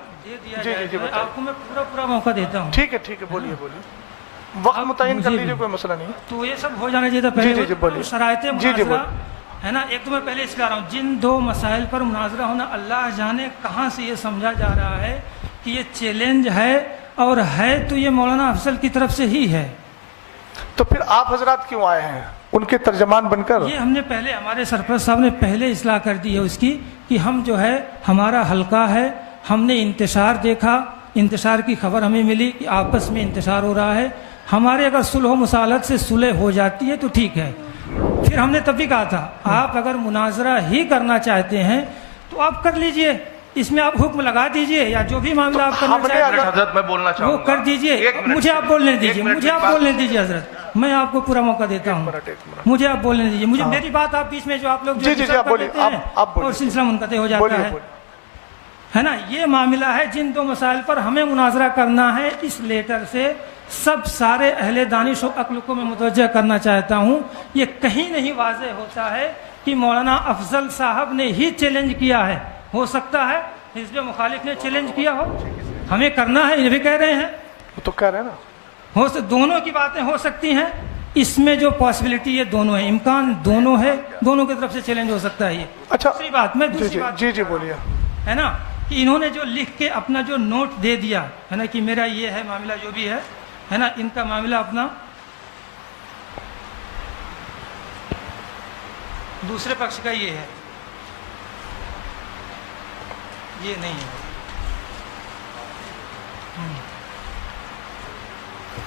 جی آپ کو میں پورا موقع دیتا ہوں. ٹھیک ہے, بولیے. وقت متعین کر لیجیے, کوئی مسئلہ نہیں. تو یہ سب ہو جانا چاہیے تھا پہلے. شرائط مناظرہ ہے نا, ایک تو میں پہلے اس لیے آ رہا ہوں, جن دو مسائل پر مناظرہ ہونا, اللہ جانے کہاں سے یہ سمجھا جا رہا ہے کہ یہ چیلنج ہے, اور ہے تو یہ مولانا افضل کی طرف سے ہی ہے. تو پھر آپ حضرات کیوں آئے ہیں ان کے ترجمان بن کر؟ یہ ہم نے پہلے, ہمارے سرپرست صاحب نے پہلے اصلاح کر دی ہے اس کی, کہ ہم جو ہے ہمارا حلقہ ہے, ہم نے انتشار دیکھا, انتشار کی خبر ہمیں ملی کہ آپس میں انتشار ہو رہا ہے. ہمارے اگر صلح و مصالحت سے صلح ہو جاتی ہے تو ٹھیک ہے. پھر ہم نے تب بھی کہا تھا آپ اگر مناظرہ ہی کرنا چاہتے ہیں تو آپ کر لیجئے, اس میں آپ حکم لگا دیجئے, یا جو بھی معاملہ آپ کرنا چاہتے ہیں حضرت میں بولنا چاہوں وہ گا, کر دیجئے. مجھے آپ بولنے دیجئے, حضرت میں آپ کو پورا موقع دیتا ہوں, مجھے آپ بولنے دیجئے. مجھے میری بات آپ بیچ میں جو آپ لوگ اور سلسلہ منقطع ہو جاتا ہے نا. یہ معاملہ ہے, جن دو مسائل پر ہمیں مناظرہ کرنا ہے. اس لیٹر سے سب سارے اہل دانش و عقل کو میں متوجہ کرنا چاہتا ہوں, یہ کہیں نہیں واضح ہوتا ہے کہ مولانا افضل صاحب نے ہی چیلنج کیا ہے. ہو سکتا ہے حزب مخالف نے چیلنج کیا ہو, ہمیں کرنا ہے, یہ بھی کہہ رہے ہیں, وہ تو کہہ رہے ہیں نا, دونوں کی باتیں ہو سکتی ہیں. اس میں جو پاسبلٹی ہے دونوں ہے, امکان دونوں ہے, دونوں کی طرف سے چیلنج ہو سکتا ہے. یہ اچھا دوسری بات, میں دوسری بات جی بولیے, ہے نا, کہ انہوں نے جو لکھ کے اپنا جو نوٹ دے دیا ہے نا کہ میرا یہ ہے معاملہ, جو بھی ہے نا, ان کا معاملہ اپنا دوسرے پکش کا یہ ہے, یہ نہیں ہے.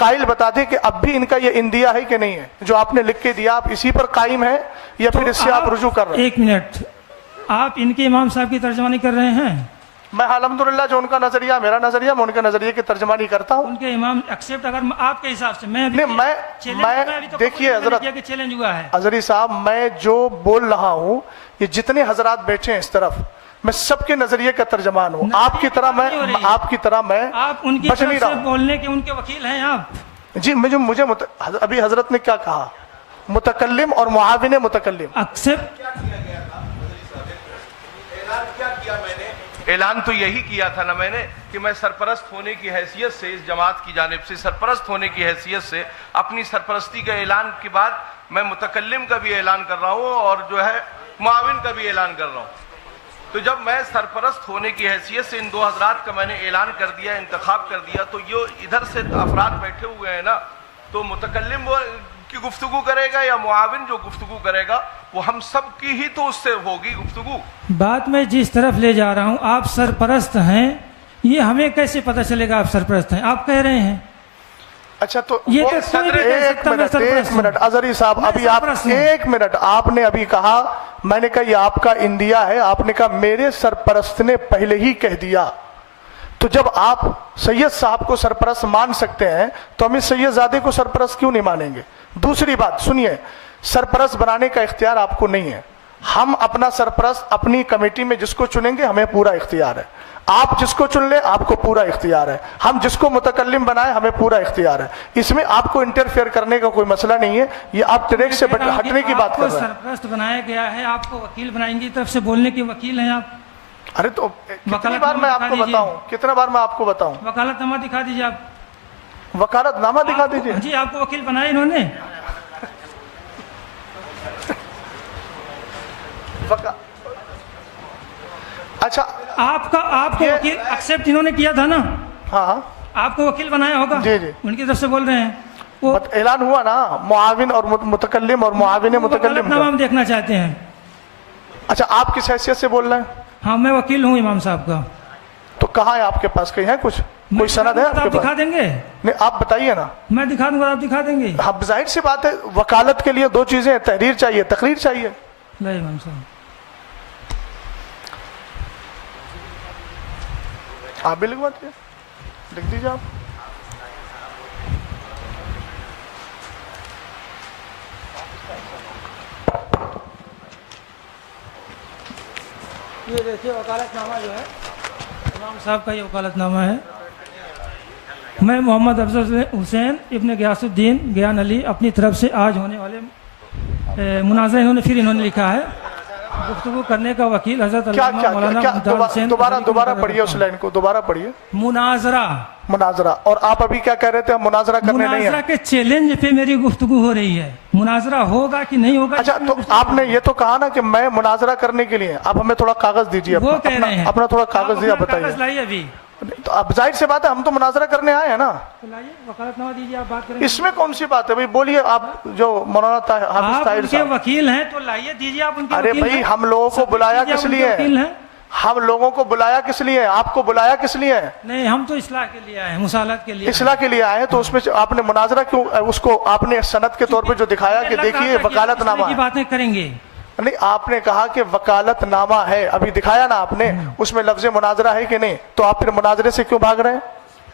قائل بتا دیں کہ اب بھی ان کا یہ اندیا ہے کہ نہیں ہے جو آپ نے لکھ کے دیا، آپ اسی پر قائم ہے یا پھر اس سے آپ رجوع کر رہے ہیں؟ ایک منٹ، آپ ان کے امام صاحب کی ترجمانی کر رہے ہیں؟ میں الحمدللہ جو ان کا نظریہ میرا نظریہ، میں ان کے نظریے کی ترجمانی کرتا ہوں. ان کے امام ایکسپٹ اگر آپ کے حساب سے میں دیکھیے حضرت چیلنج ہوا ہے حضری صاحب، میں جو بول رہا ہوں یہ جتنے حضرات بیٹھے ہیں اس طرف، میں سب کے نظریے کا ترجمان ہوں. آپ کی طرح میں آپ ان کی طرف سے بولنے کے ان کے وکیل ہیں آپ. جی مجھے ابھی حضرت نے کیا کہا؟ متکلم اور معاون متکلم. ایکسپٹ اعلان تو یہی کیا تھا نا میں نے کہ میں سرپرست ہونے کی حیثیت سے اس جماعت کی جانب سے سرپرست ہونے کی حیثیت سے اپنی سرپرستی کے اعلان کے بعد میں متکلم کا بھی اعلان کر رہا ہوں اور جو ہے معاون کا بھی اعلان کر رہا ہوں. تو جب میں سرپرست ہونے کی حیثیت سے ان دو حضرات کا میں نے اعلان کر دیا، انتخاب کر دیا، تو یہ ادھر سے افراد بیٹھے ہوئے ہیں نا، تو متکلم کی گفتگو کرے گا یا معاون جو گفتگو کرے گا وہ ہم سب کی ہی تو اس سے ہوگی گفتگو. بات میں جس طرف لے جا رہا ہوں، آپ سرپرست ہیں، یہ ہمیں کیسے پتہ چلے گا آپ سرپرست ہیں؟ آپ کہہ رہے ہیں. اچھا تو یہ ایک منٹ اظہری صاحب، ابھی آپ ایک منٹ، آپ نے ابھی کہا، میں نے کہا یہ آپ کا اندیا ہے، آپ نے کہا میرے سرپرست نے پہلے ہی کہہ دیا. تو جب آپ سید صاحب کو سرپرست مان سکتے ہیں تو ہم اس سید زادے کو سرپرست کیوں نہیں مانیں گے؟ دوسری بات سنیے، سرپرست بنانے کا اختیار آپ کو نہیں ہے. ہم اپنا سرپرست اپنی کمیٹی میں جس کو چنیں گے ہمیں پورا اختیار ہے. آپ جس کو چن لیں آپ کو پورا اختیار ہے. ہم جس کو متکلم بنائیں ہمیں پورا اختیار ہے. اس میں آپ کو انٹرفیئر کرنے کا کوئی مسئلہ نہیں ہے. یہ آپ ٹریک سے ہٹنے کی بات کر رہے ہیں. سرپرست بنایا گیا ہے، آپ کو وکیل بنائیں گے، طرف سے بولنے کے وکیل ہیں آپ. ارے تو کتنی بار میں آپ کو بتاؤں، کتنا بار میں آپ کو بتاؤں؟ وکالت نامہ دکھا دیجیے آپ. وکالت نامہ دکھا دیجیے. جی آپ کو وکیل بنایا انہوں نے. اچھا آپ کو وکیل ایکسپٹ انہوں نے کیا تھا نا؟ ہاں آپ کو وکیل بنایا ہوگا. جی جی ان کی طرف سے بول رہے ہیں. وہ اعلان ہوا نا معاون اور متکلم اور معاون متکلم نام ہم دیکھنا چاہتے ہیں. اچھا آپ کس حیثیت سے بول رہے ہیں؟ ہاں میں وکیل ہوں امام صاحب کا. تو کہاں ہے آپ کے پاس؟ کہیں ہے کچھ کوئی سند ہے آپ کے پاس؟ دکھا دیں گے. نہیں آپ بتائیے نا. میں دکھا دوں گا، آپ دکھا دیں گے. اب ظاہر سی بات ہے وکالت کے لیے دو چیزیں ہیں، تحریر چاہیے، تقریر چاہیے. نہیں امام صاحب آپ بھی لکھوا دیجیے، لکھ دیجیے آپ. یہ دیکھیے وکالت نامہ جو ہے امام صاحب کا، یہ وکالت نامہ ہے. میں محمد افضل حسین ابن غیاث الدین گیان علی اپنی طرف سے آج ہونے والے مناظرہ انہوں نے لکھا ہے. گفتگو کرنے کا وکیل حضرت علامہ مولانا دوبارہ پڑھیے اس لائن کو، دوبارہ پڑھیے. مناظرہ. اور آپ ابھی کیا کہہ رہے تھے؟ مناظرہ کرنے نہیں ہے. مناظرہ کے چیلنج پہ میری گفتگو ہو رہی ہے. مناظرہ ہوگا کہ نہیں ہوگا؟ اچھا تو آپ نے یہ تو کہا نا کہ میں مناظرہ کرنے کے لیے، آپ ہمیں تھوڑا کاغذ دیجیے. وہ کہہ رہے ہیں اپنا تھوڑا کاغذ دیا بتائیے. لائیے ابھی. تو اب ظاہر سی بات ہے ہم تو مناظرہ کرنے آئے ہیں نا. وکالت نامہ دیجیے، آپ بات کریں. اس میں کون سی بات ہے بھائی؟ بولیے آپ جو مولانا حافظ طاہر صاحب وکیل ہیں تو لائیے، دیجیے آپ ان کے. ارے بھائی ہم لوگوں کو بلایا کس لیے؟ ہم لوگوں کو بلایا کس لیے؟ آپ کو بلایا کس لیے؟ نہیں ہم تو اصلاح کے لیے آئے ہیں، مصالحت کے لیے. اصلاح کے لیے آئے ہیں تو اس میں آپ نے مناظرہ کیوں، اس کو آپ نے سند کے طور پہ جو دکھایا کہ دیکھیے وکالت نامہ کی باتیں کریں گے. نہیں آپ نے کہا کہ وکالت نامہ ہے، ابھی دکھایا نا آپ نے، اس میں لفظ مناظرہ ہے کہ نہیں؟ تو آپ پھر مناظرے سے کیوں بھاگ رہے ہیں؟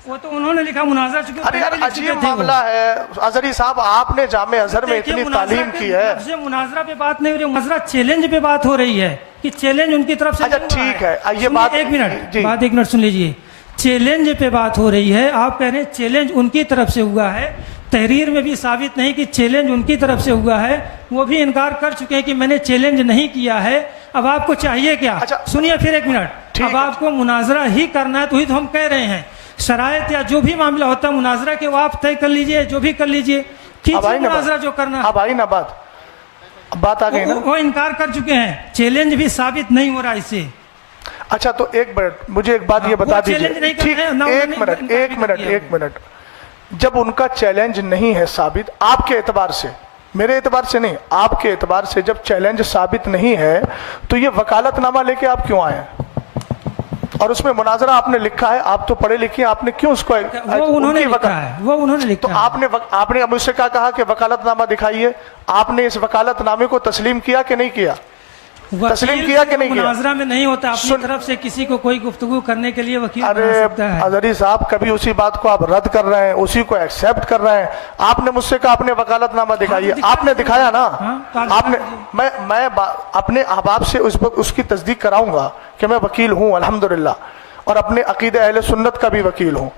وہ تو انہوں نے لکھا مناظرہ. ارے یار عجیب معاملہ ہے اظہری صاحب، آپ نے جامع ازہر میں اتنی تعلیم کی ہے. مناظرہ پہ بات نہیں ہو رہی، مناظرہ چیلنج پہ بات ہو رہی ہے کہ چیلنج ان کی طرف سے. اچھا ٹھیک ہے یہ بات. ایک منٹ سن لیجیے. چیلنج پہ بات ہو رہی ہے، آپ کہہ رہے ہیں چیلنج ان کی طرف سے ہوا ہے. تحریر میں بھی ثابت نہیں کہ چیلنج ان کی طرف سے ہوا ہے. وہ بھی انکار کر چکے ہیں کہ میں نے چیلنج نہیں کیا ہے. اب آپ کو چاہیے کیا؟ سنیے پھر ایک منٹ. اب آپ کو مناظرہ ہی کرنا ہے تو ہی تو ہم کہہ رہے ہیں شرائط یا جو بھی معاملہ ہوتا ہے مناظرہ کے وہ آپ طے کر لیجئے، جو بھی کر لیجئے. مناظرہ جو کرنا اب آئی نا بات آ گئی نا. وہ انکار کر چکے ہیں، چیلنج بھی ثابت نہیں ہو رہا اس سے. اچھا تو ایک منٹ مجھے ایک بات یہ بتا دیجیے. ایک منٹ جب ان کا چیلنج نہیں ہے ثابت آپ کے اعتبار سے، میرے اعتبار سے نہیں، آپ کے اعتبار سے جب چیلنج ثابت نہیں ہے تو یہ وکالت نامہ لے کے آپ کیوں آئے ہیں؟ اور اس میں مناظرہ آپ نے لکھا ہے, آپ تو پڑھے لکھے ہیں, آپ نے کیوں اس کو وہ انہوں نے لکھا ہے, وہ انہوں نے لکھا تو ہے. آپ نے مجھ سے کیا کہا کہ وکالت نامہ دکھائیے, آپ نے اس وکالت نامے کو تسلیم کیا کہ نہیں کیا؟ تسلیم کیا کہ نہیں کیا؟ مناظرہ میں نہیں ہوتا, اپنی طرف سے کسی کو کوئی گفتگو کرنے کے لیے وکیل بنا سکتا ہے. اظہری صاحب کبھی اسی بات کو آپ رد کر رہے ہیں, اسی کو ایکسیپٹ کر رہے ہیں. آپ نے مجھ سے کہا اپنے وکالت نامہ دکھائیے, آپ نے دکھایا نا. آپ نے, میں اپنے احباب سے اس کی تصدیق کراؤں گا کہ میں وکیل ہوں الحمدللہ, اور اپنے عقیدہ اہل سنت کا بھی وکیل ہوں.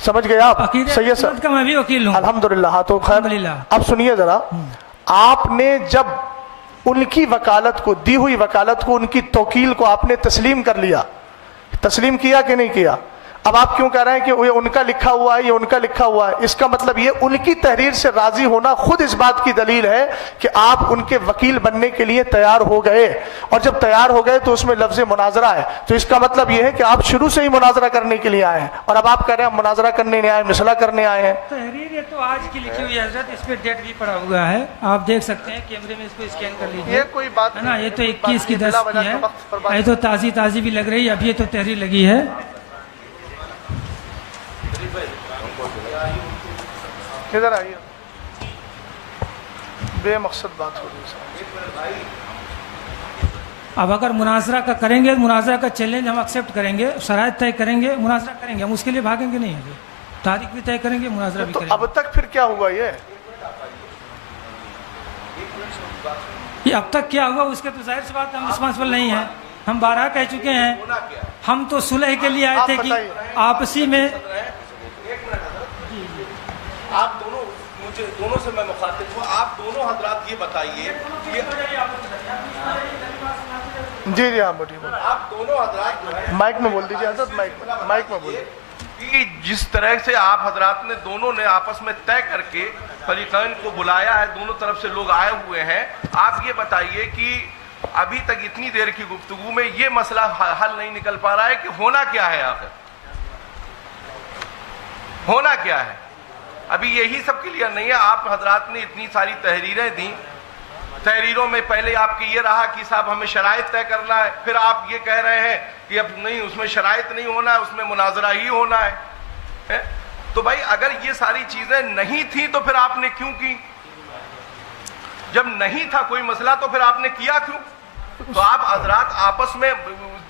سمجھ گئے آپ؟ سید صاحب کا میں بھی وکیل ہوں الحمدللہ. ہاں تو خیر, اب سنیے ذرا, آپ نے جب ان کی وکالت کو, دی ہوئی وکالت کو, ان کی توکیل کو آپ نے تسلیم کر لیا, تسلیم کیا کہ نہیں کیا؟ اب آپ کیوں کہہ رہے ہیں کہ یہ ان کا لکھا ہوا ہے, یہ ان کا لکھا ہوا ہے؟ اس کا مطلب یہ ان کی تحریر سے راضی ہونا خود اس بات کی دلیل ہے کہ آپ ان کے وکیل بننے کے لیے تیار ہو گئے, اور جب تیار ہو گئے تو اس میں لفظ مناظرہ ہے, تو اس کا مطلب یہ ہے کہ آپ شروع سے ہی مناظرہ کرنے کے لیے آئے ہیں. اور اب آپ کہہ رہے ہیں مناظرہ کرنے نہیں آئے, مسئلہ کرنے آئے ہیں. تحریر یہ تو آج کی لکھی ہوئی حضرت, اس پہ ڈیٹ بھی پڑا ہوا ہے, آپ دیکھ سکتے ہیں کیمرے میں, اس کو اسکین کر لیجیے. یہ کوئی بات ہے نا, یہ تو 21 کی 10 کی ہے, یہ تو تازی بھی لگ رہی ہے, اب یہ تو تحریر لگی ہے. ادھر آئیے, بے مقصد بات ہو رہی ہے. اب اگر مناظرہ کا کریں گے, مناظرہ کا چیلنج ہم ایکسیپٹ کریں گے, شرائط طے کریں گے, مناظرہ کریں گے, ہم اس کے لیے بھاگیں گے نہیں. تاریخ بھی طے کریں گے, مناظرہ بھی کریں گے. اب تک پھر کیا ہوا؟ یہ اب تک کیا ہوا اس کے تو ظاہر سی بات ہم رسپانسبل نہیں ہیں. ہم 12 کہہ چکے ہیں, ہم تو صلح کے لیے آئے تھے کہ آپسی میں. آپ دونوں, مجھے دونوں سے میں مخاطب ہوں, آپ دونوں حضرات یہ بتائیے کہ جی ہاں بولیے, آپ دونوں حضرات مائک میں بول دیجیے حضرت, مائک میں بولیے. کہ جس طرح سے آپ حضرات نے دونوں نے آپس میں طے کر کے فریقین کو بلایا ہے, دونوں طرف سے لوگ آئے ہوئے ہیں, آپ یہ بتائیے کہ ابھی تک اتنی دیر کی گفتگو میں یہ مسئلہ حل نہیں نکل پا رہا ہے کہ ہونا کیا ہے, آخر ہونا کیا ہے؟ ابھی یہی سب کلیئر نہیں ہے. آپ حضرات نے اتنی ساری تحریریں دیں, تحریروں میں پہلے آپ کی یہ رہا کہ صاحب ہمیں شرائط طے کرنا ہے, پھر آپ یہ کہہ رہے ہیں کہ اب نہیں, اس میں شرائط نہیں ہونا ہے, اس میں مناظرہ ہی ہونا ہے. تو بھائی اگر یہ ساری چیزیں نہیں تھیں تو پھر آپ نے کیوں کی؟ جب نہیں تھا کوئی مسئلہ تو پھر آپ نے کیا کیوں؟ تو آپ حضرات آپس میں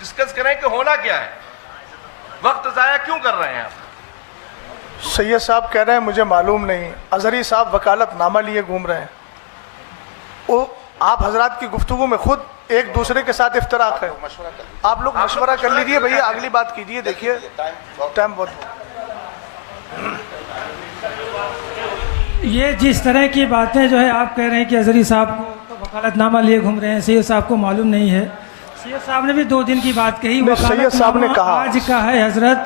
ڈسکس کریں کہ ہونا کیا ہے, وقت ضائع کیوں کر رہے ہیں آپ؟ سید صاحب کہہ رہے ہیں مجھے معلوم نہیں, اظہری صاحب وکالت نامہ لیے گھوم رہے ہیں. وہ آپ حضرات کی گفتگو میں خود ایک دوسرے کے ساتھ افتراق ہے. آپ لوگ مشورہ کر لیجئے بھیا, اگلی بات کیجئے. دیکھیے ٹائم بہت, یہ جس طرح کی باتیں جو ہے آپ کہہ رہے ہیں کہ اظہری صاحب کو وکالت نامہ لیے گھوم رہے ہیں, سید صاحب کو معلوم نہیں ہے. سید صاحب نے بھی 2 دن کی بات کہی, سید صاحب نے کہا آج کا ہے حضرت.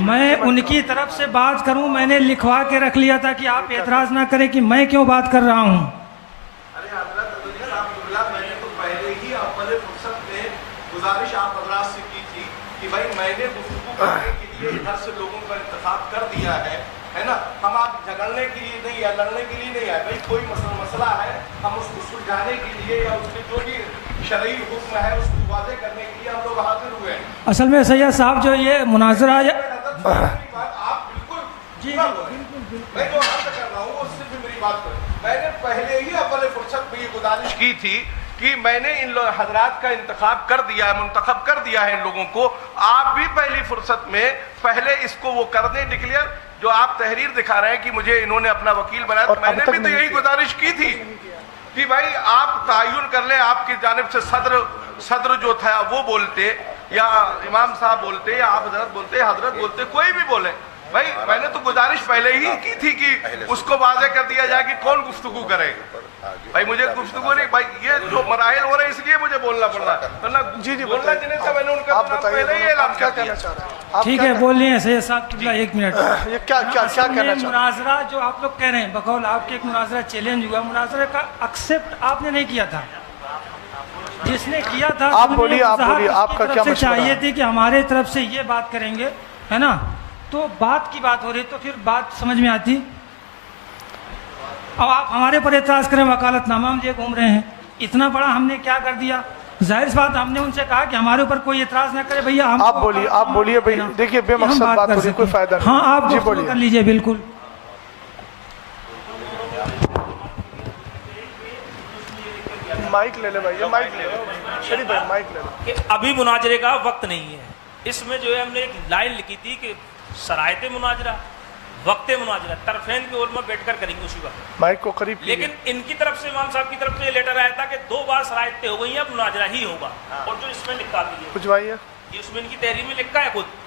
میں ان کی طرف سے بات کروں, میں نے لکھوا کے رکھ لیا تھا کہ آپ اعتراض نہ کریں کہ میں کیوں بات کر رہا ہوں. میں نے تو پہلے ہی اول فرصت میں گزارش آپ حضرات سے کی تھی کہ بھائی میں نے گفتگو کرنے کے لیے ادھر سے لوگوں کا انتخاب کر دیا ہے نا, ہم آپ جھگڑنے کے لیے نہیں یا لڑنے کے لیے نہیں آئے. بھائی کوئی مسئلہ ہے, ہم اس کو سلجھانے کے لیے یا اس کے جو بھی شرعی حکم ہے اس کو واضح کرنے کے لیے ہم لوگ حاضر ہوئے ہیں. اصل میں سید صاحب جو یہ مناظرہ آپ بالکل جی میں جو عرض کر رہا ہوں اس سے بھی میری بات کریں. میں نے پہلے ہی اول فرصت میں یہ گزارش کی تھی کہ میں نے ان حضرات کا انتخاب کر دیا ہے, منتخب کر دیا ہے ان لوگوں کو. آپ بھی پہلی فرصت میں پہلے اس کو وہ کر دیں ڈکلیئر, جو آپ تحریر دکھا رہے ہیں کہ مجھے انہوں نے اپنا وکیل بنایا. تو میں نے بھی تو یہی گزارش کی تھی کہ بھائی آپ تعین کر لیں, آپ کی جانب سے صدر جو تھا وہ بولتے, یا امام صاحب بولتے, یا آپ حضرت بولتے, کوئی بھی بولے. بھائی میں نے تو گزارش پہلے ہی کی تھی کہ اس کو واضح کر دیا جائے کہ کون گفتگو کرے. بھائی مجھے گفتگو نہیں, بھائی یہ جو مراحل ہو رہے ہیں اس لیے مجھے بولنا پڑ رہا ہے. جی بولنا جنہیں تھا, میں نے ان کا پہلے ہی اعلان کر دیا. ٹھیک ہے, بول رہے ہیں سید صاحب, 1 منٹ. یہ کیا کہنا چاہتے ہیں؟ مناظرہ جو آپ لوگ کہہ رہے ہیں بقول آپ کے ایک مناظرہ چیلنج ہوا, مناظرہ کا ایکسیپٹ آپ نے نہیں کیا تھا. جس نے کیا تھا آپ بولیے, آپ کا کیا مشورہ چاہیے تھی کہ ہمارے طرف سے یہ بات کریں گے, ہے نا, تو بات کی بات ہو رہی تو پھر بات سمجھ میں آتی. اب آپ ہمارے پر اعتراض کریں, وکالت نامہ ہم لیے گھوم رہے ہیں, اتنا بڑا ہم نے کیا کر دیا. ظاہر سی بات ہم نے ان سے کہا کہ ہمارے اوپر کوئی اعتراض نہ کرے بھیا. آپ بولیے بھائی, دیکھیے بے مقصد بات ہو رہی, کوئی فائدہ نہیں. ہاں آپ جی گفتگو کر لیجئے. بالکل مائک لے لے بھائی, یہ مائک لے لو شریف بھائی, مائک لے لو. کہ ابھی مناظرے کا وقت نہیں ہے. اس میں جو ہے ہم نے ایک لائن لکھی تھی کہ شرائط مناظرہ, وقت مناظرہ طرفین کے علماء بیٹھ کر کریں گے اسی وقت. مائک کو قریب کیجئے. لیکن ان کی طرف سے, امام صاحب کی طرف سے یہ لیٹر آیا تھا کہ 2 بار شرائط طے ہو گئی ہیں, اب مناظرہ ہی ہوگا. اور جو اس میں لکھا بھی ہے کچھ بھائی ہے یہ اس میں ان کی تحریر میں لکھا ہے خود